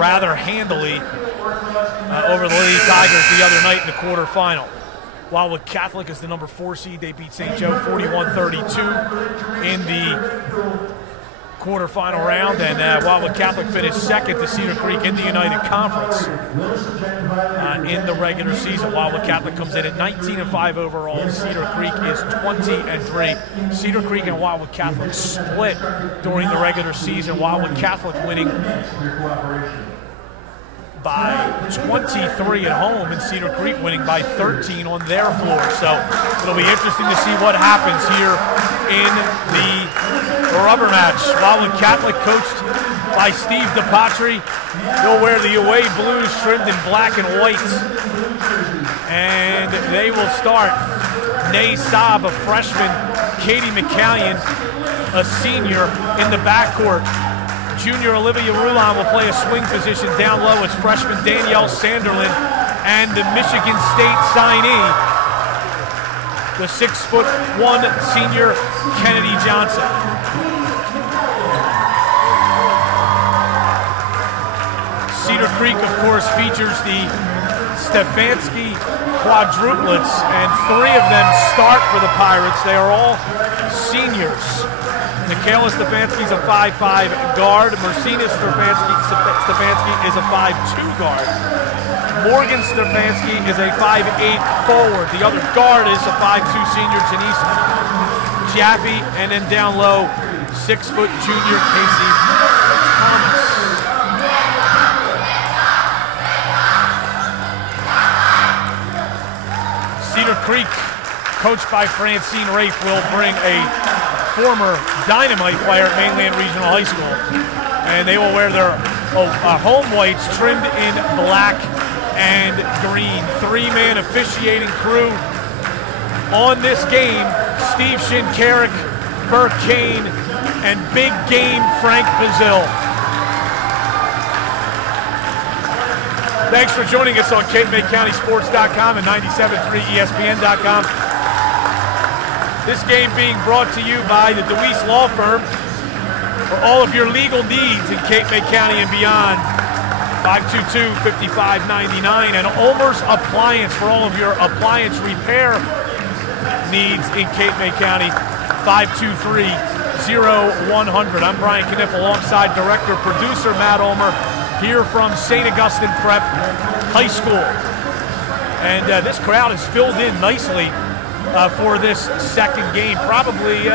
rather handily over the Lady Tigers the other night in the quarterfinal. Wildwood Catholic is the number 4 seed. They beat St. Joe 41-32 in the quarterfinal round, and Wildwood Catholic finished second to Cedar Creek in the United Conference in the regular season. Wildwood Catholic comes in at 19-5 overall. Cedar Creek is 20-3. Cedar Creek and Wildwood Catholic split during the regular season. Wildwood Catholic winning by 23 at home, and Cedar Creek winning by 13 on their floor. So it'll be interesting to see what happens here in the rubber match. Wildwood Catholic, coached by Steve DePatri. He'll wear the away blues trimmed in black and white. And they will start. Nay Saab, a freshman. Katie McCallion, a senior, in the backcourt. Junior Olivia Rulon will play a swing position down low as freshman Danielle Sanderlin, and the Michigan State signee, the 6'1" senior Kennedy Johnson. Cedar Creek, of course, features the Stefanski quadruplets, and 3 of them start for the Pirates. They are all seniors. Michaela Stefanski is a 5'5" guard. Mercedes Stefanski is a 5'2" guard. Morgan Stefanski is a 5'8" forward. The other guard is a 5'2" senior Janice Jaffe, and then down low, 6-foot junior Casey Thomas. Cedar Creek, coached by Francine Rafe, will bring a former Dynamite player at Mainland Regional High School, and they will wear their home whites trimmed in black and green. 3-man officiating crew on this game: Steve Shinkarik, Burke Kane, and Big Game Frank Bazil. Thanks for joining us on CapeMayCountySports.com and 97.3 ESPN.com. This game being brought to you by the DeWeese Law Firm for all of your legal needs in Cape May County and beyond. 522-5599, and Olmer's Appliance for all of your appliance repair needs in Cape May County. 523-0100. I'm Brian Kniff alongside director-producer Matt Ulmer here from St. Augustine Prep High School. And this crowd is filled in nicely for this second game. Probably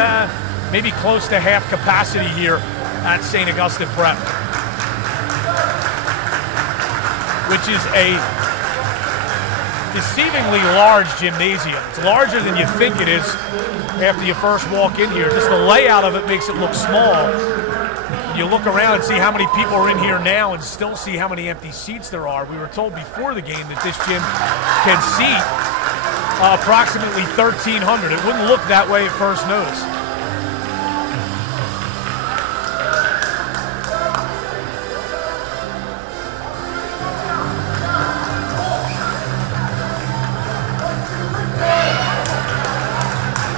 maybe close to half capacity here at St. Augustine Prep, which is a deceivingly large gymnasium. It's larger than you think it is after you first walk in here. Just the layout of it makes it look small. You look around and see how many people are in here now and still see how many empty seats there are. We were told before the game that this gym can seat approximately 1,300. It wouldn't look that way at first notice.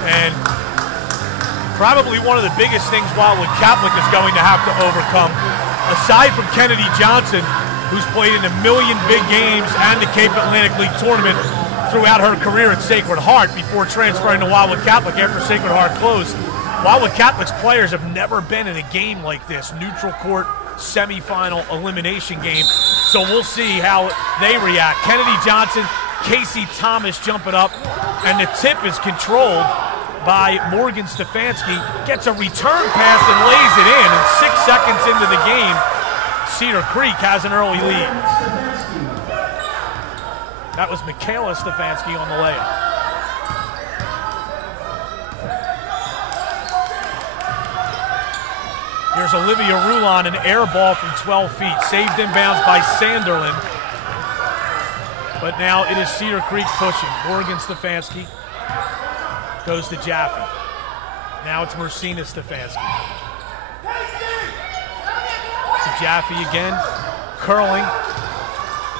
And probably one of the biggest things Wildwood Catholic is going to have to overcome, aside from Kennedy Johnson, who's played in 1 million big games and the Cape Atlantic League tournament throughout her career at Sacred Heart before transferring to Wildwood Catholic after Sacred Heart closed. Wildwood Catholic's players have never been in a game like this, neutral court semifinal elimination game. So we'll see how they react. Kennedy Johnson, Casey Thomas jumping up, and the tip is controlled by Morgan Stefanski. Gets a return pass and lays it in, and 6 seconds into the game, Cedar Creek has an early lead. That was Michaela Stefanski on the layup. Here's Olivia Rulon, an air ball from 12 feet. Saved inbounds by Sanderlin. But now it is Cedar Creek pushing. Morgan Stefanski goes to Jaffe. Now it's Mercina Stefanski. To Jaffe again. Curling.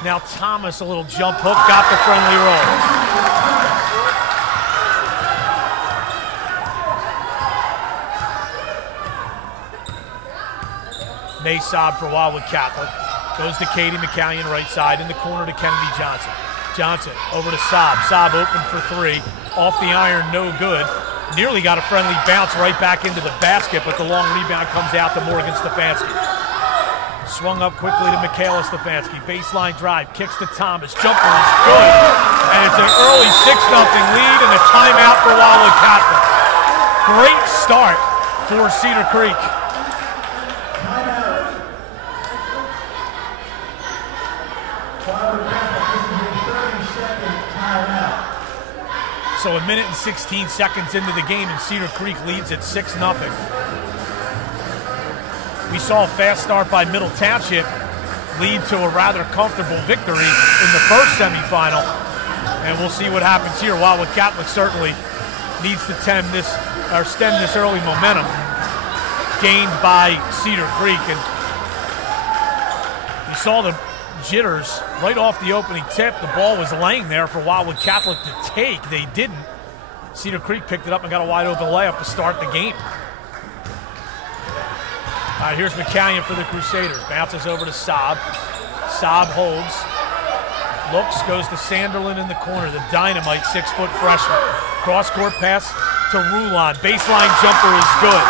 Now Thomas, a little jump hook, got the friendly roll. Naysab for Wildwood Catholic. Goes to Katie McCallion right side, in the corner to Kennedy Johnson. Johnson over to Saab. Saab open for three. Off the iron, no good. Nearly got a friendly bounce right back into the basket, but the long rebound comes out to Morgan Stefanski. Swung up quickly to Michaela Stefanski. Baseline drive, kicks to Thomas. Jumper is good. And it's an early 6-0 lead and a timeout for Wildwood Catholic. Great start for Cedar Creek. So a minute and 16 seconds into the game, and Cedar Creek leads at 6-0. We saw a fast start by Middle Township lead to a rather comfortable victory in the first semifinal, and we'll see what happens here. Wildwood Catholic certainly needs to stem this early momentum gained by Cedar Creek, and you saw the jitters right off the opening tip. The ball was laying there for Wildwood Catholic to take. They didn't. Cedar Creek picked it up and got a wide open layup to start the game. All right, here's McCallion for the Crusaders. Bounces over to Saab. Saab holds. Looks, goes to Sanderlin in the corner. The dynamite 6-foot freshman. Cross-court pass to Rulon. Baseline jumper is good.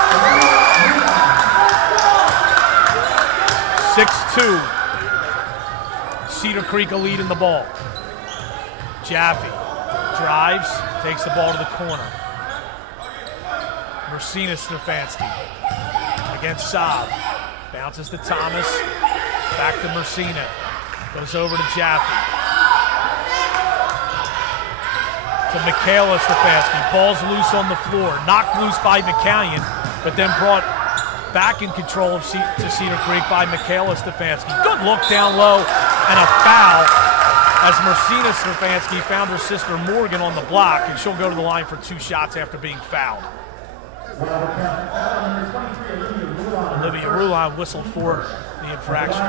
6-2. Cedar Creek a lead in the ball. Jaffe drives, takes the ball to the corner. Mercina Stefanski against Saab. Bounces to Thomas. Back to Mercina. Goes over to Jaffe. To Michaela Stefanski. Ball's loose on the floor. Knocked loose by McCallion, but then brought back in control of to Cedar Creek by Michaela Stefanski. Good look down low and a foul as Mercina Stefanski found her sister Morgan on the block, and she'll go to the line for 2 shots after being fouled. Olivia Rulon whistled for the infraction.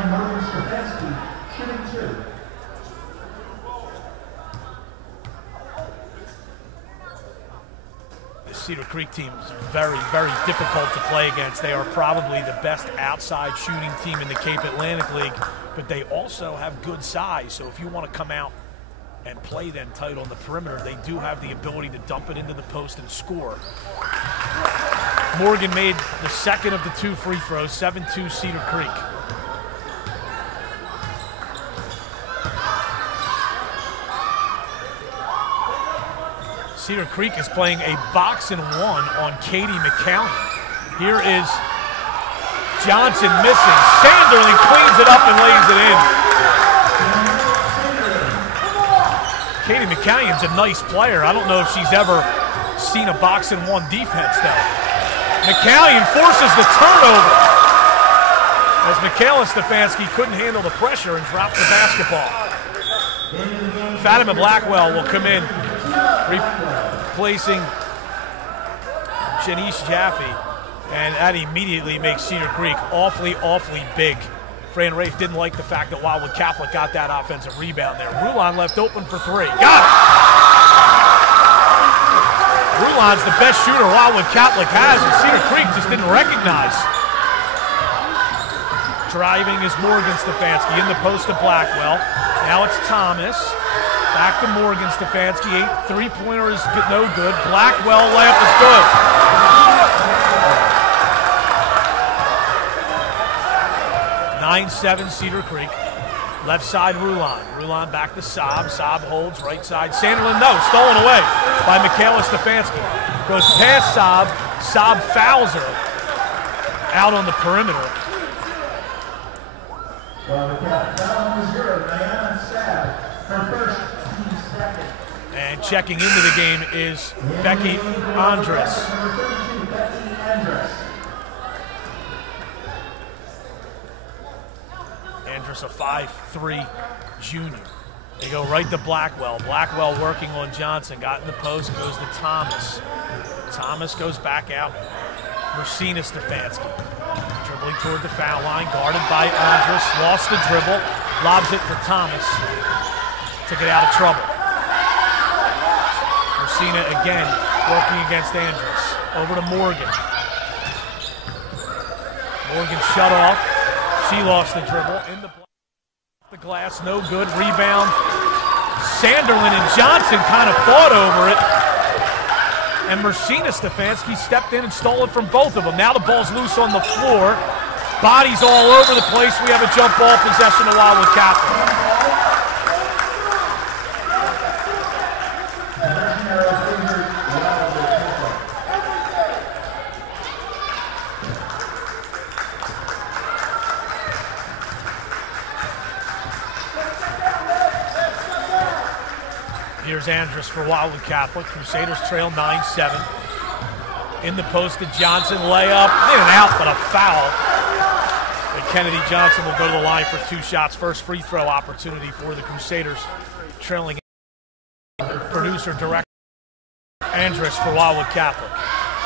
The Cedar Creek team is very, very difficult to play against. They are probably the best outside shooting team in the Cape Atlantic League, but they also have good size. So if you want to come out and play them tight on the perimeter, they do have the ability to dump it into the post and score. Morgan made the second of the 2 free throws, 7-2 Cedar Creek. Cedar Creek is playing a box and one on Katie McCallion. Here is Johnson missing. Sanderlin cleans it up and lays it in. Katie McCallion's a nice player. I don't know if she's ever seen a box and one defense though. McCallion forces the turnover as Michaela Stefanski couldn't handle the pressure and dropped the basketball. Fatima Blackwell will come in, replacing Janice Jaffe, and that immediately makes Cedar Creek awfully, awfully big. Fran Rafe didn't like the fact that Wildwood Catholic got that offensive rebound there. Rulon left open for 3. Got it! Rulon's the best shooter Wildwood Catholic has, and Cedar Creek just didn't recognize. Driving is Morgan Stefanski in the post to Blackwell. Now it's Thomas. Back to Morgan Stefanski. 3-pointer is no good. Blackwell layup is good. (9-7) Cedar Creek. Left side Rulon. Rulon back to Saab. Saab holds right side. Sanderlin, no, stolen away by Michaela Stefanski. Goes past Saab. Saab fouls her out on the perimeter. And checking into the game is Becky Andres. Andres, a 5'3" junior. They go right to Blackwell. Blackwell working on Johnson. Got in the post, goes to Thomas. Thomas goes back out. Mercina Stefanski. Dribbling toward the foul line, guarded by Andres. Lost the dribble. Lobs it for Thomas to get out of trouble. Mercina again working against Andres. Over to Morgan. Morgan shut off. She lost the dribble in the The glass, no good. Rebound. Sanderlin and Johnson kind of fought over it. And Mercedes Stefanski stepped in and stole it from both of them. Now the ball's loose on the floor. Bodies all over the place. We have a jump ball possession of Wildwood Catholic. Here's Andrus for Wildwood Catholic. Crusaders trail 9-7. In the post to Johnson, layup, in and out, but a foul. And Kennedy Johnson will go to the line for 2 shots. First free throw opportunity for the Crusaders, trailing producer director. Andrus for Wildwood Catholic.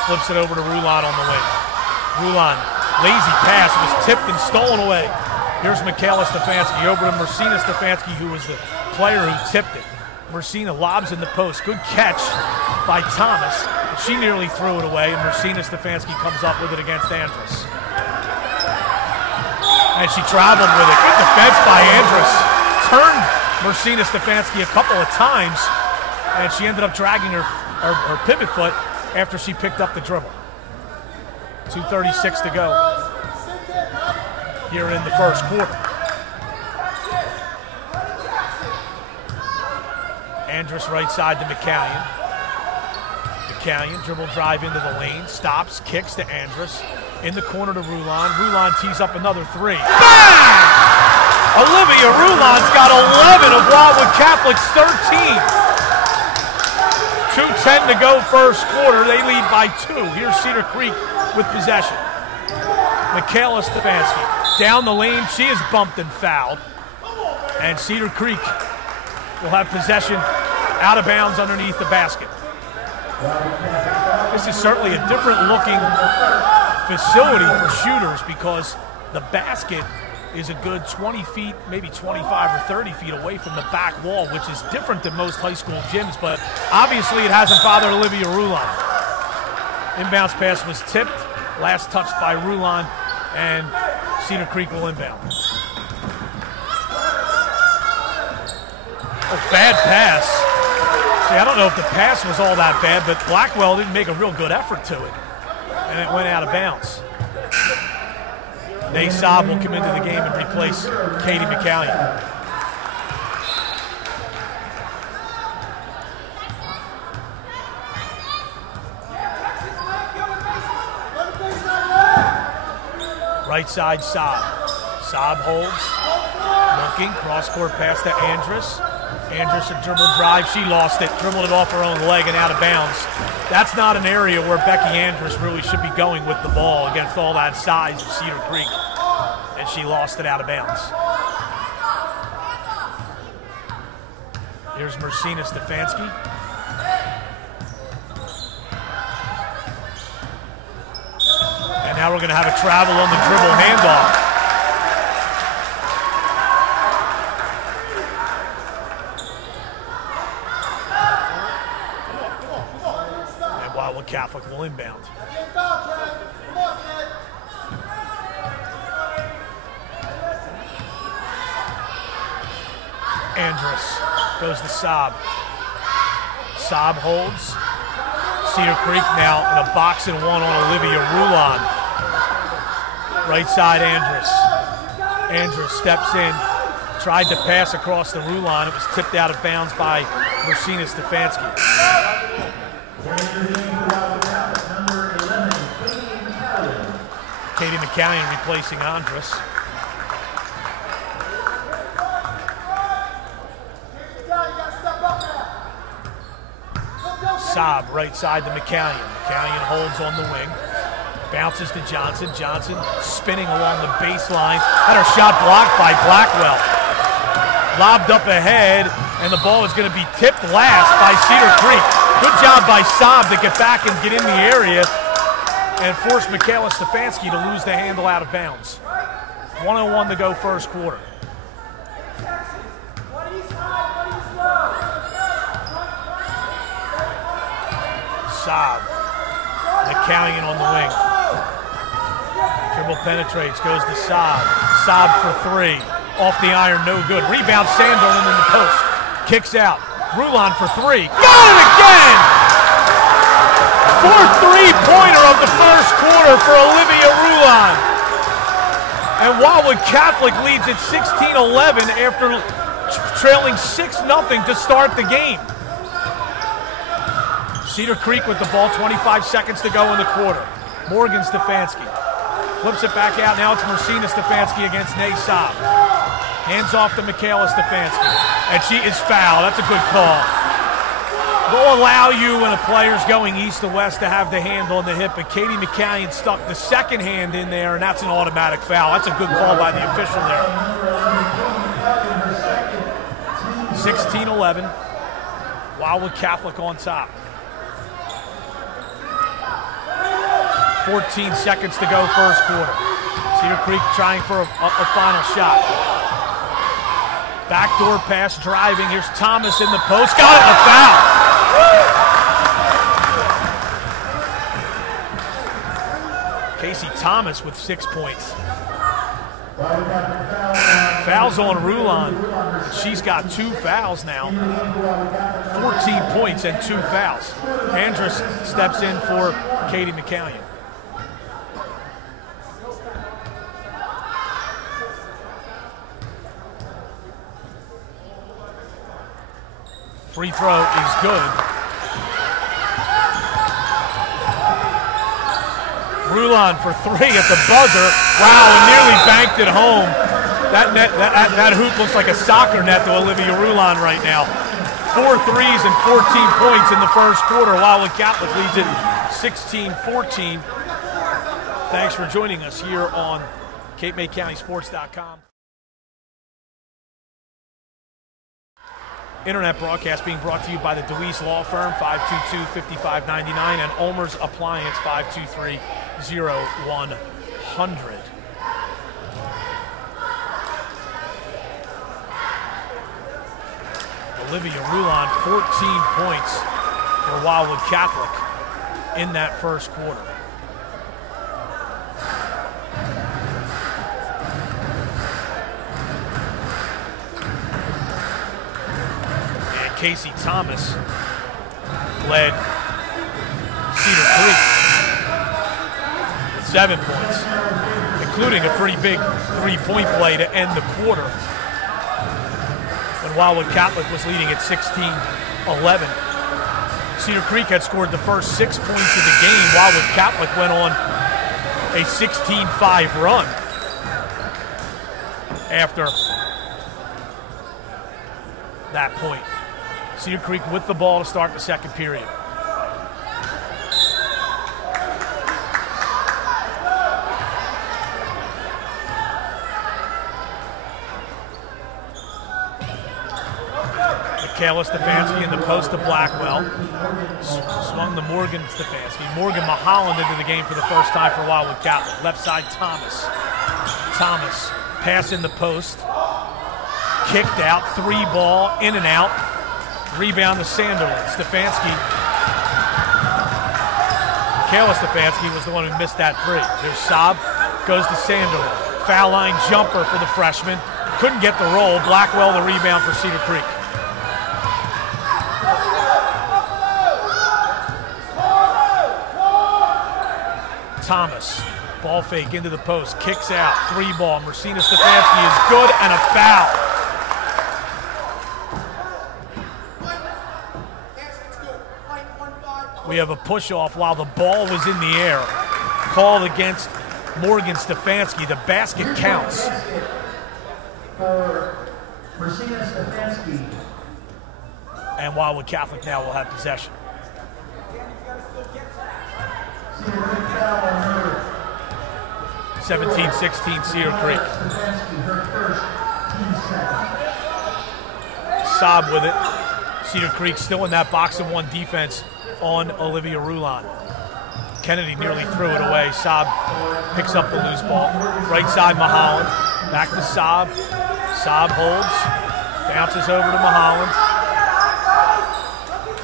Flips it over to Rulon on the wing. Rulon, lazy pass, was tipped and stolen away. Here's Michaela Stefanski over to Mercedes Stefanski, who was the player who tipped it. Mercina lobs in the post. Good catch by Thomas. But she nearly threw it away, and Mercedes Stefanski comes up with it against Andrus. And she traveled with it. Good defense by Andrus. Turned Mercedes Stefanski a couple of times, and she ended up dragging her pivot foot after she picked up the dribble. 2:36 to go here in the first quarter. Andrus right side to McCallion. McCallion dribble drive into the lane, stops, kicks to Andrus. In the corner to Rulon. Rulon tees up another 3. Bang! Olivia Rulon's got 11 of Wildwood Catholic's 13. 2:10 to go first quarter. They lead by 2. Here's Cedar Creek with possession. Michaela Stefanski down the lane. She is bumped and fouled. And Cedar Creek will have possession out of bounds underneath the basket. This is certainly a different looking facility for shooters because the basket is a good 20 feet, maybe 25 or 30 feet away from the back wall, which is different than most high school gyms, but obviously it hasn't bothered Olivia Rulon. Inbounds pass was tipped, last touched by Rulon, and Cedar Creek will inbound. Oh, bad pass. See, I don't know if the pass was all that bad, but Blackwell didn't make a real good effort to it, and it went out of bounds. Nay Saab will come into the game and replace Katie McCallion. Right side, Saab. Saab holds, looking, cross-court pass to Andrus. Andrus a dribble drive, she lost it, dribbled it off her own leg and out of bounds. That's not an area where Becky Andrus really should be going with the ball against all that size of Cedar Creek. And she lost it out of bounds. Here's Mercedes Stefanski. And now we're going to have a travel on the dribble handoff. And Wildwood Catholic will inbound. Andrus goes to Saab. Saab holds. Cedar Creek now in a box and one on Olivia Rulon. Right side, Andrus. Andrus steps in, tried to pass across the Rulon. It was tipped out of bounds by Mercedes Stefanski. Katie McCallion replacing Andrus. Saab, right side to McCallion. McCallion holds on the wing. Bounces to Johnson. Johnson spinning along the baseline. Had her shot blocked by Blackwell. Lobbed up ahead, and the ball is going to be tipped last by Cedar Creek. Good job by Saab to get back and get in the area and force Michaela Stefanski to lose the handle out of bounds. 1:01 to go first quarter. Saab. McCallion on the wing. Dribble penetrates, goes to Saab. Saab for 3. Off the iron, no good. Rebound, Sanderlin in the post. Kicks out. Rulon for three. Got it again! Fourth three-pointer of the first quarter for Olivia Rulon. And Wildwood Catholic leads at 16-11 after trailing 6-0 to start the game. Cedar Creek with the ball, 25 seconds to go in the quarter. Morgan Stefanski flips it back out. Now it's Marcina Stefanski against Nay Saab. Hands off to Michaela Stefanski. And she is fouled. That's a good call. They'll allow you when a player's going east to west to have the hand on the hip, but Katie McCallion stuck the second hand in there, and that's an automatic foul. That's a good call by the official there. 16-11. Wildwood Catholic on top. 14 seconds to go first quarter. Cedar Creek trying for a final shot. Backdoor pass, driving. Here's Thomas in the post. Got it, a foul. Casey Thomas with 6 points. Fouls on Rulon. She's got 2 fouls now. 14 points and 2 fouls. Andrus steps in for Katie McCallion. Free throw is good. Rulon for 3 at the buzzer. Wow, and nearly banked it home. That hoop looks like a soccer net to Olivia Rulon right now. 4 threes and 14 points in the first quarter. Wildwood Catholic leads it 16-14. Thanks for joining us here on CapeMayCountySports.com. Internet broadcast being brought to you by the DeWeese Law Firm, 522-5599, and Ulmer's Appliance, 523-0100. Olivia Rulon, 14 points for Wildwood Catholic in that first quarter. Casey Thomas led Cedar Creek with 7 points, including a pretty big three-point play to end the quarter when Wildwood Catholic was leading at 16-11. Cedar Creek had scored the first 6 points of the game. Wildwood Catholic went on a 16-5 run after that point. Cedar Creek with the ball to start the second period. Michaela Stefanski in the post to Blackwell. Swung to Morgan Stefanski. Morgan Mulholland into the game for the first time for Wildwood Catholic. Left side, Thomas. Thomas, pass in the post. Kicked out, 3-ball, in and out. Rebound to Sanderlin. Stefanski. Michaela Stefanski was the one who missed that 3. There's Saab. Goes to Sanderlin. Foul line jumper for the freshman. Couldn't get the roll. Blackwell the rebound for Cedar Creek. Thomas. Ball fake into the post. Kicks out. 3-ball. Marcina Stefanski is good and a foul. We have a push-off while the ball was in the air. Called against Morgan Stefanski. The basket counts. Marcina Stefanski. And Wildwood Catholic now will have possession. 17-16 Cedar Creek. Saab with it. Cedar Creek still in that box-of-one defense on Olivia Rulon. Kennedy nearly threw it away. Saab picks up the loose ball. Right side, Mulholland. Back to Saab. Saab holds. Bounces over to Mulholland.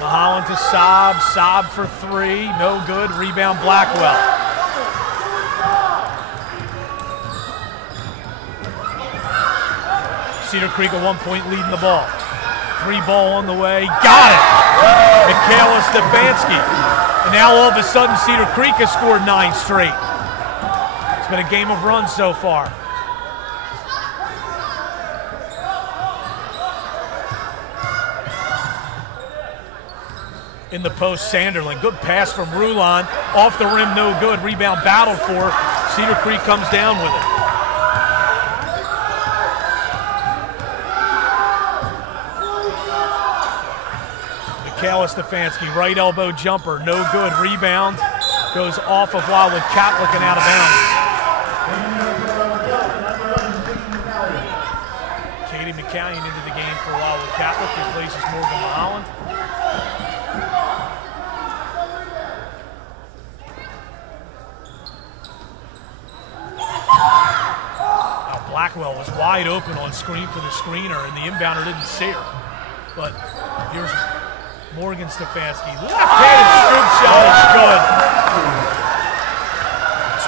Mulholland to Saab. Saab for 3. No good. Rebound, Blackwell. Cedar Creek a 1-point lead in the ball. 3 ball on the way. Got it! Michaela Stefanski. And now all of a sudden Cedar Creek has scored 9 straight. It's been a game of runs so far. In the post, Sanderlin. Good pass from Rulon. Off the rim, no good. Rebound battled for. Cedar Creek comes down with it. Michaela Stefanski, right elbow jumper, no good. Rebound goes off of Wildwood Catholic and out of bounds. Katie McCallion into the game for Wildwood Catholic, replaces Morgan Mulholland. Blackwell was wide open on screen for the screener, and the inbounder didn't see her. But here's Morgan Stefanski. Left-handed scoop shot is good.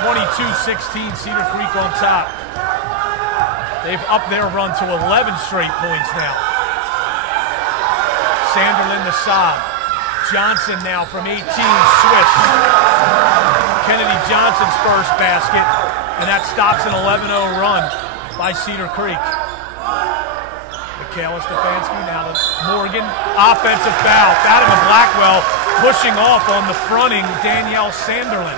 22-16, Cedar Creek on top. They've upped their run to 11 straight points now. Sanderlin to Saab. Johnson now from 18, switch. Kennedy Johnson's first basket, and that stops an 11-0 run by Cedar Creek. Michaela Stefanski now to Morgan. Offensive foul. Fatima Blackwell pushing off on the fronting Danielle Sanderlin.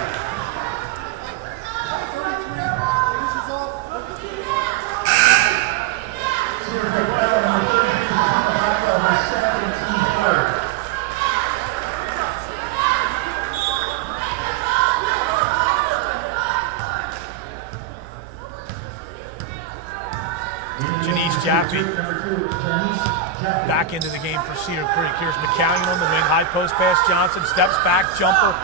Jaffe back into the game for Cedar Creek. Here's McCallion on the wing. High post pass. Johnson steps back. Jumper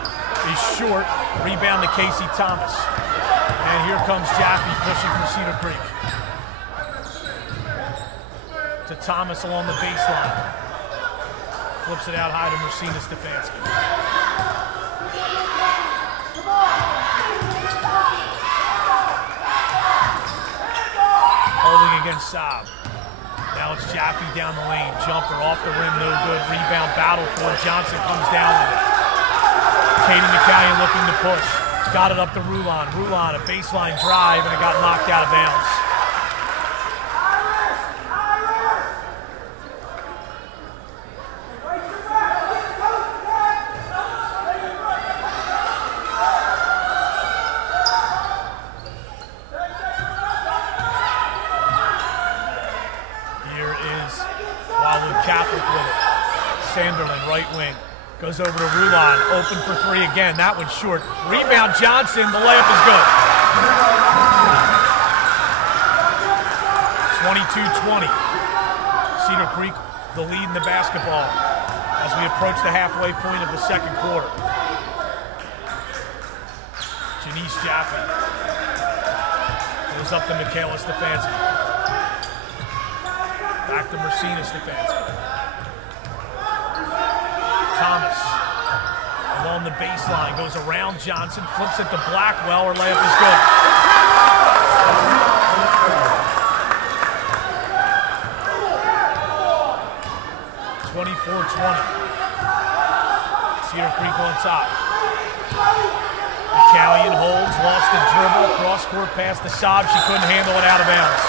is short. Rebound to Casey Thomas. And here comes Jaffe pushing for Cedar Creek. To Thomas along the baseline. Flips it out high to Mercina Stefanski. Holding against Saab. Now it's Jaffe down the lane. Jumper off the rim, no good. Rebound battle for Johnson comes down with it. Katie McCallion looking to push. Got it up to Rulon. Rulon, a baseline drive, and it got knocked out of bounds. Catholic with it. Sanderlin, right wing. Goes over to Rulon. Open for 3 again. That one's short. Rebound Johnson. The layup is good. 22-20. Cedar Creek, the lead in the basketball as we approach the halfway point of the second quarter. Janice Jaffe goes up to Michaela Stefanski. Back to Mercina Stefanski. Thomas along the baseline, goes around Johnson, flips it to Blackwell, her layup is good. Cedar Creek on top. McCallion holds, lost the dribble, cross-court pass to Saab, she couldn't handle it, out of bounds.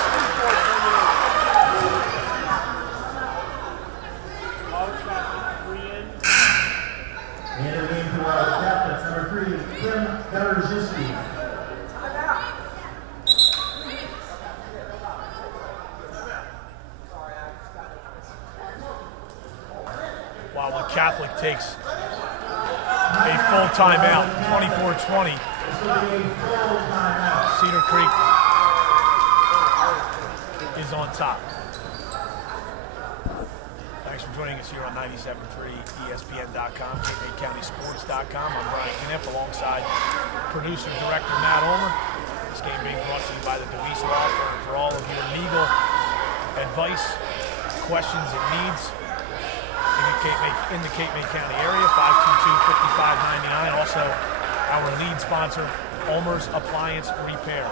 Wildwood Catholic takes a full timeout, 24-20. Cedar Creek is on top. Thanks for joining us here on 97.3 ESPN.com, CapeMadeCountySports.com. I'm Brian Kniff alongside producer-director Matt Ulmer. This game being brought to you by the DeWeese Law Firm for all of your legal advice, questions, and needs in the Cape May County area, 522-5599. Also, our lead sponsor, Ulmer's Appliance Repair.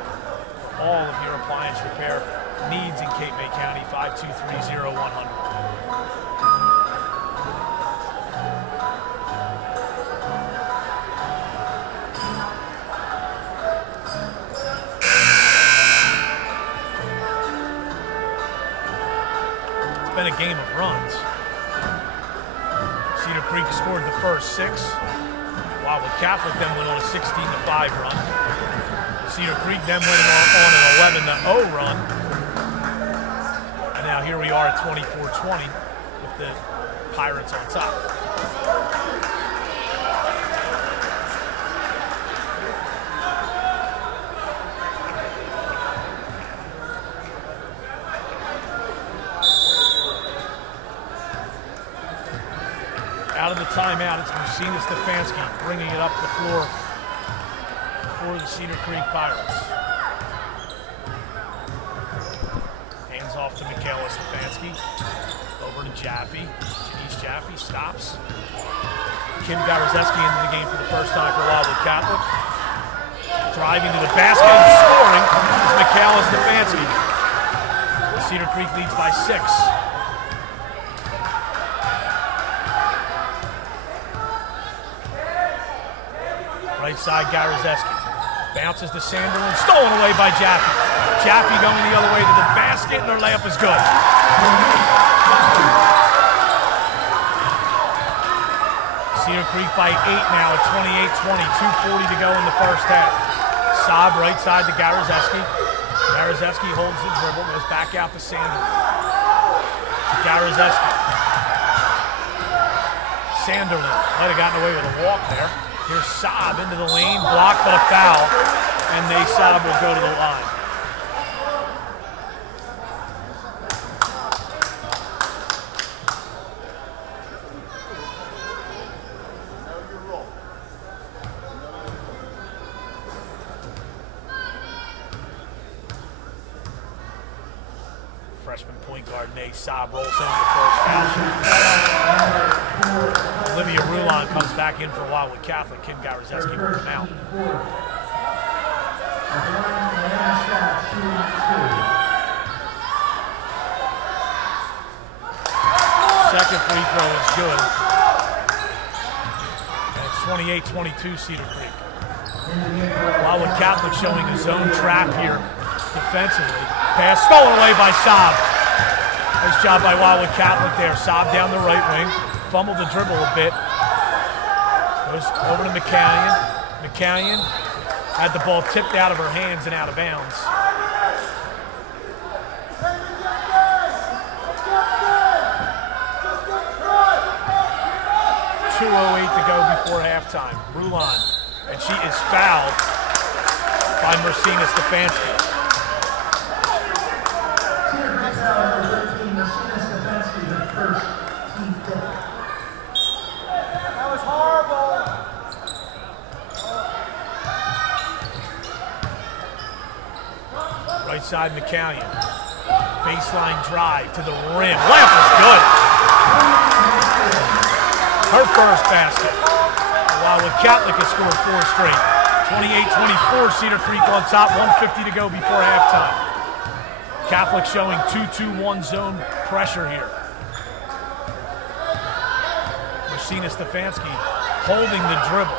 All of your appliance repair needs in Cape May County, 523-0100. It's been a game of runs. Cedar Creek scored the first 6. Wildwood Catholic then went on a 16-5 run. Cedar Creek then went on an 11-0 run. And now here we are at 24-20 with the Pirates on top. Out of the timeout, it's Marcina Stefanski bringing it up the floor for the Cedar Creek Pirates. Hands off to Michaela Stefanski. Over to Jaffe. Janice Jaffe stops. Kim Garozeski into the game for the first time for Wildwood Catholic. Driving to the basket and scoring is Michaela Stefanski. Cedar Creek leads by 6. Right side, Garozeski. Bounces to Sanderlin, stolen away by Jaffe. Jaffe going the other way to the basket, and her layup is good. Cedar Creek by 8 now at 28-20, 2:40 to go in the first half. Saab right side to Garozeski. Garozeski holds the dribble, goes back out to Sanderlin. Garozeski. Sanderlin might have gotten away with a walk there. Here's Saab into the lane, blocked but a foul, and Saab will go to the line. Freshman point guard Saab rolls into the first foul. Olivia Rulon comes back in for Wildwood Catholic. Kim Garozeski will come out. Second free throw is good. And it's 28-22 Cedar Creek. Wildwood Catholic showing a zone trap here defensively. Pass stolen away by Saab. Nice job by Wildwood Catholic there. Saab down the right wing. Fumbled the dribble a bit. Goes over to McCallion. McCallion had the ball tipped out of her hands and out of bounds. .208 to go before halftime. Rulon, and she is fouled by Marcina Stefanski. Right side, McCallion. Baseline drive to the rim. Layup is good. Her first basket. Wildwood Catholic has scored 4 straight. 28-24, Cedar Creek on top. 1:50 to go before halftime. Catholic showing 2-2-1 zone pressure here. Marcina Stefanski holding the dribble.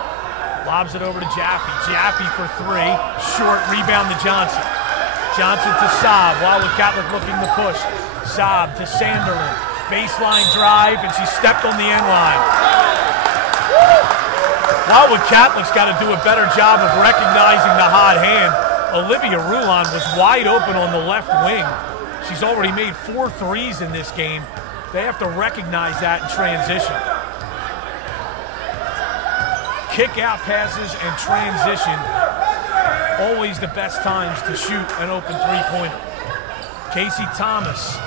Lobs it over to Jaffe. Jaffe for 3. Short rebound to Johnson. Johnson to Saab. Wildwood Catholic looking to push. Saab to Sanderlin. Baseline drive, and she stepped on the end line. Wildwood Catholic's got to do a better job of recognizing the hot hand. Olivia Rulon was wide open on the left wing. She's already made 4 threes in this game. They have to recognize that in transition. Kick out passes and transition, always the best times to shoot an open three-pointer. Casey Thomas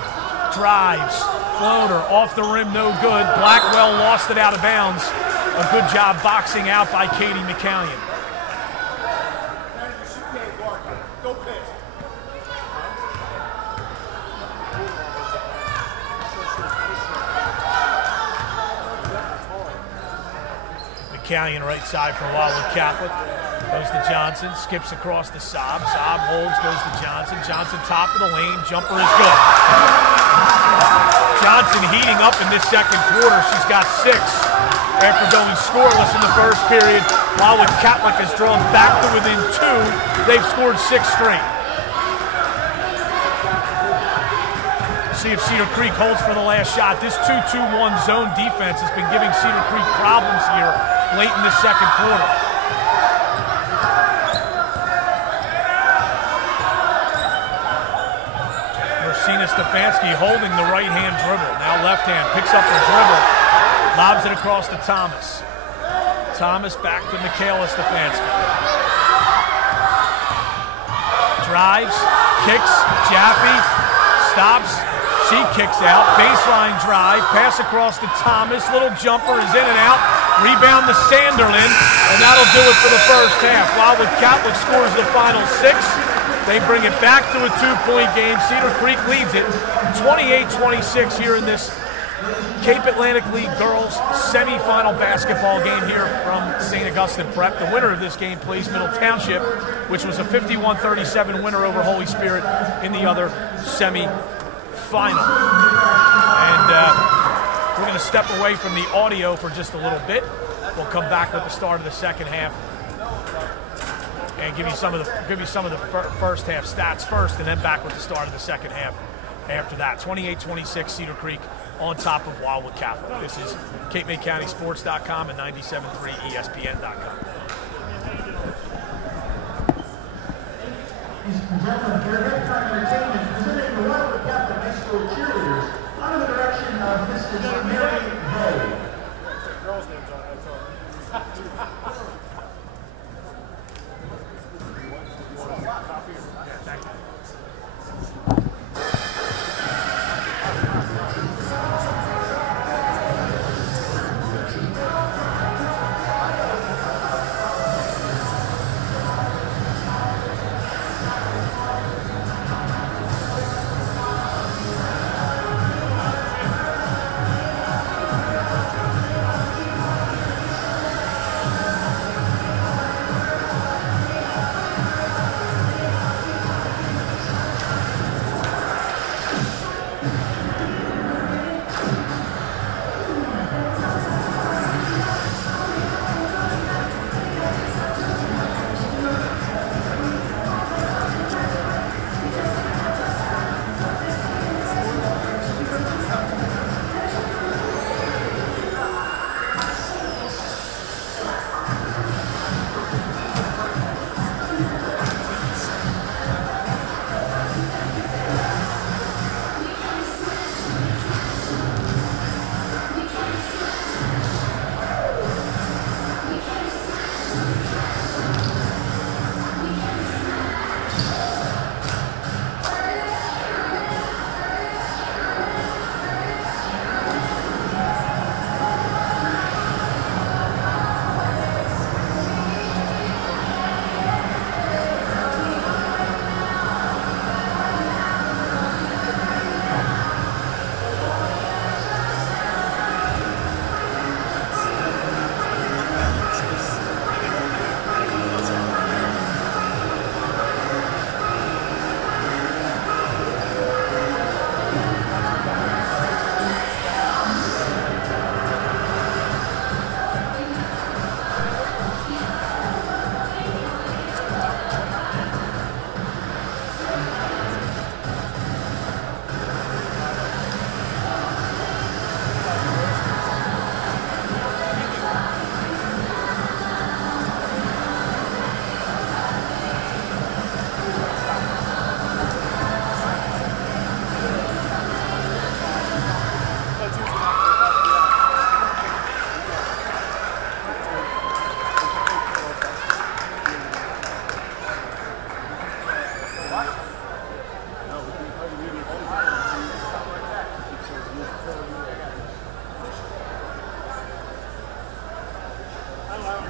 drives, floater, off the rim, no good. Blackwell lost it out of bounds. A good job boxing out by Katie McCallion. McCallion right side for Wildwood Catholic. Goes to Johnson, skips across to Saab. Saab holds, goes to Johnson. Johnson top of the lane, jumper is good. Johnson heating up in this second quarter. She's got 6 after going scoreless in the first period. Wildwood Catholic has drawn back to within 2. They've scored 6 straight. See if Cedar Creek holds for the last shot. This 2-2-1 zone defense has been giving Cedar Creek problems here late in this second quarter. Stefanski holding the right-hand dribble. Now left-hand, picks up the dribble, lobs it across to Thomas. Thomas back to Michaela Stefanski. Drives, kicks, Jaffe, stops, she kicks out, baseline drive, pass across to Thomas, little jumper is in and out, rebound to Sanderlin, and that'll do it for the first half. Wildwood Catholic scores the final 6. They bring it back to a 2-point game. Cedar Creek leads it 28-26 here in this Cape Atlantic League girls semifinal basketball game here from St. Augustine Prep. The winner of this game plays Middle Township, which was a 51-37 winner over Holy Spirit in the other semifinal. And we're going to step away from the audio for just a little bit. We'll come back with the start of the second half and give you some of the first half stats first, and then back with the start of the second half after that. 28-26, Cedar Creek on top of Wildwood Catholic. This is CapeMayCountySports.com and 97.3 ESPN.com. Ladies and gentlemen, for your halftime entertainment, presenting the Wildwood Catholic High School cheerleaders under the direction of Mrs. Mary Hay. Girls' names on it, that's all.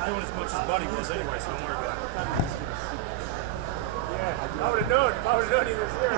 Doing as much as Buddy was anyway, so don't worry about it. Yeah, I would have known he was here.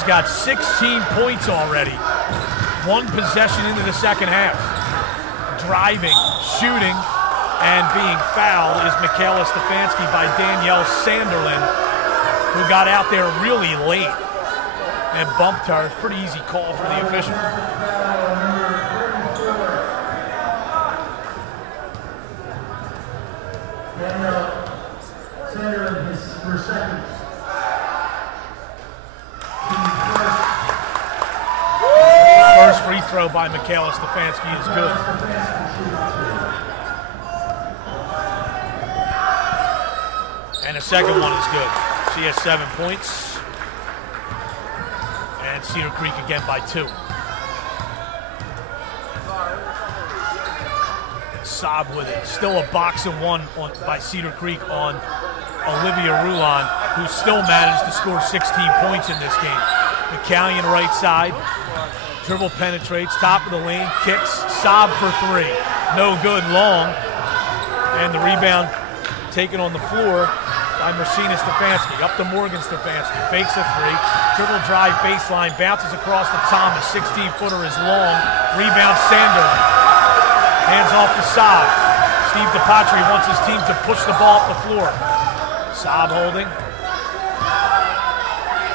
He's got 16 points already. One possession into the second half. Driving, shooting, and being fouled is Michaela Stefanski by Danielle Sanderlin, who got out there really late and bumped her. It's a pretty easy call for the official. Danielle Sanderlin, her second. First free throw by Michaela Stefanski is good. And the second one is good. She has 7 points. And Cedar Creek again by 2. Saab with it. Still a box and one by Cedar Creek on Olivia Rulon, who still managed to score 16 points in this game. McCallion right side. Dribble penetrates, top of the lane, kicks, Saab for 3. No good, long. And the rebound taken on the floor by Marcina Stefanski. Up to Morgan Stefanski, fakes a 3. Dribble drive baseline, bounces across to Thomas. 16-footer is long. Rebound Sander. Hands off to Saab. Steve DiPatri wants his team to push the ball up the floor. Saab holding.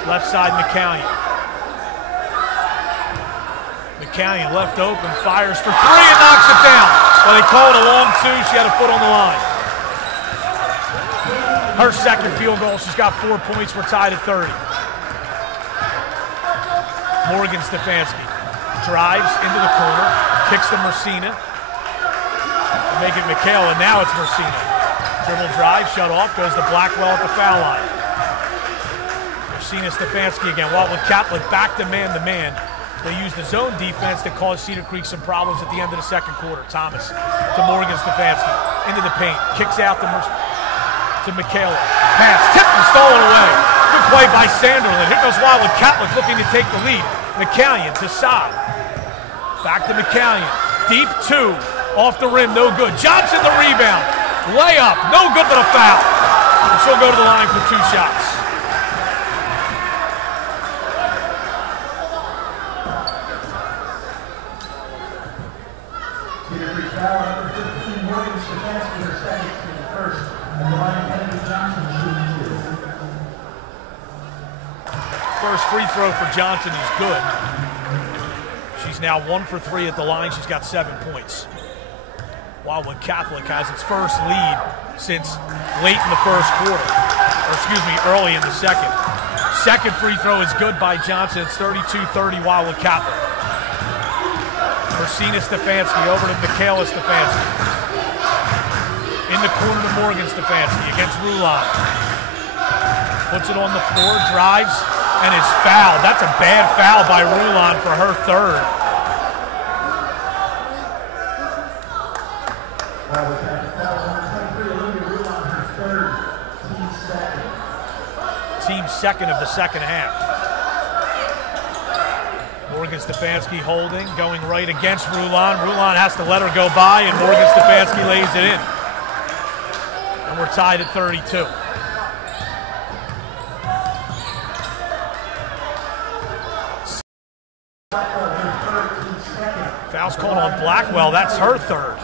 Left side McCallion. McCallion left open, fires for 3 and knocks it down. Well, they call it a long 2. She had a foot on the line. Her second field goal, she's got 4 points. We're tied at 30. Morgan Stefanski drives into the corner, kicks to Marcina. Make it Michaela, and now it's Marcina. Dribble drive, shut off, goes to Blackwell at the foul line. Marcina Stefanski again. Wildwood Catholic back to man-to-man. They used the zone defense that caused Cedar Creek some problems at the end of the second quarter. Thomas to Morgan Stefanski, into the paint, kicks out to Michaela. Pass, tipped and stolen away. Good play by Sanderlin. Here goes Wildwood Catholic looking to take the lead. McCallion to Saab. Back to McCallion. Deep 2, off the rim, no good. Johnson the rebound. Layup, no good but a foul. And she'll go to the line for 2 shots. First free throw for Johnson is good. She's now 1 for 3 at the line. She's got 7 points. Wildwood Catholic has its first lead since late in the first quarter. Or excuse me, early in the second. Second free throw is good by Johnson. It's 32-30 Wildwood Catholic. Marcina Stefanski over to Michaela Stefanski. In the corner to Morgan Stefanski against Rulon. Puts it on the floor, drives, and is fouled. That's a bad foul by Rulon for her 3rd. Team second of the second half. Morgan Stefanski holding, going right against Rulon. Rulon has to let her go by, and Morgan Stefanski lays it in. And we're tied at 32. Foul's called on Blackwell. That's her 3rd.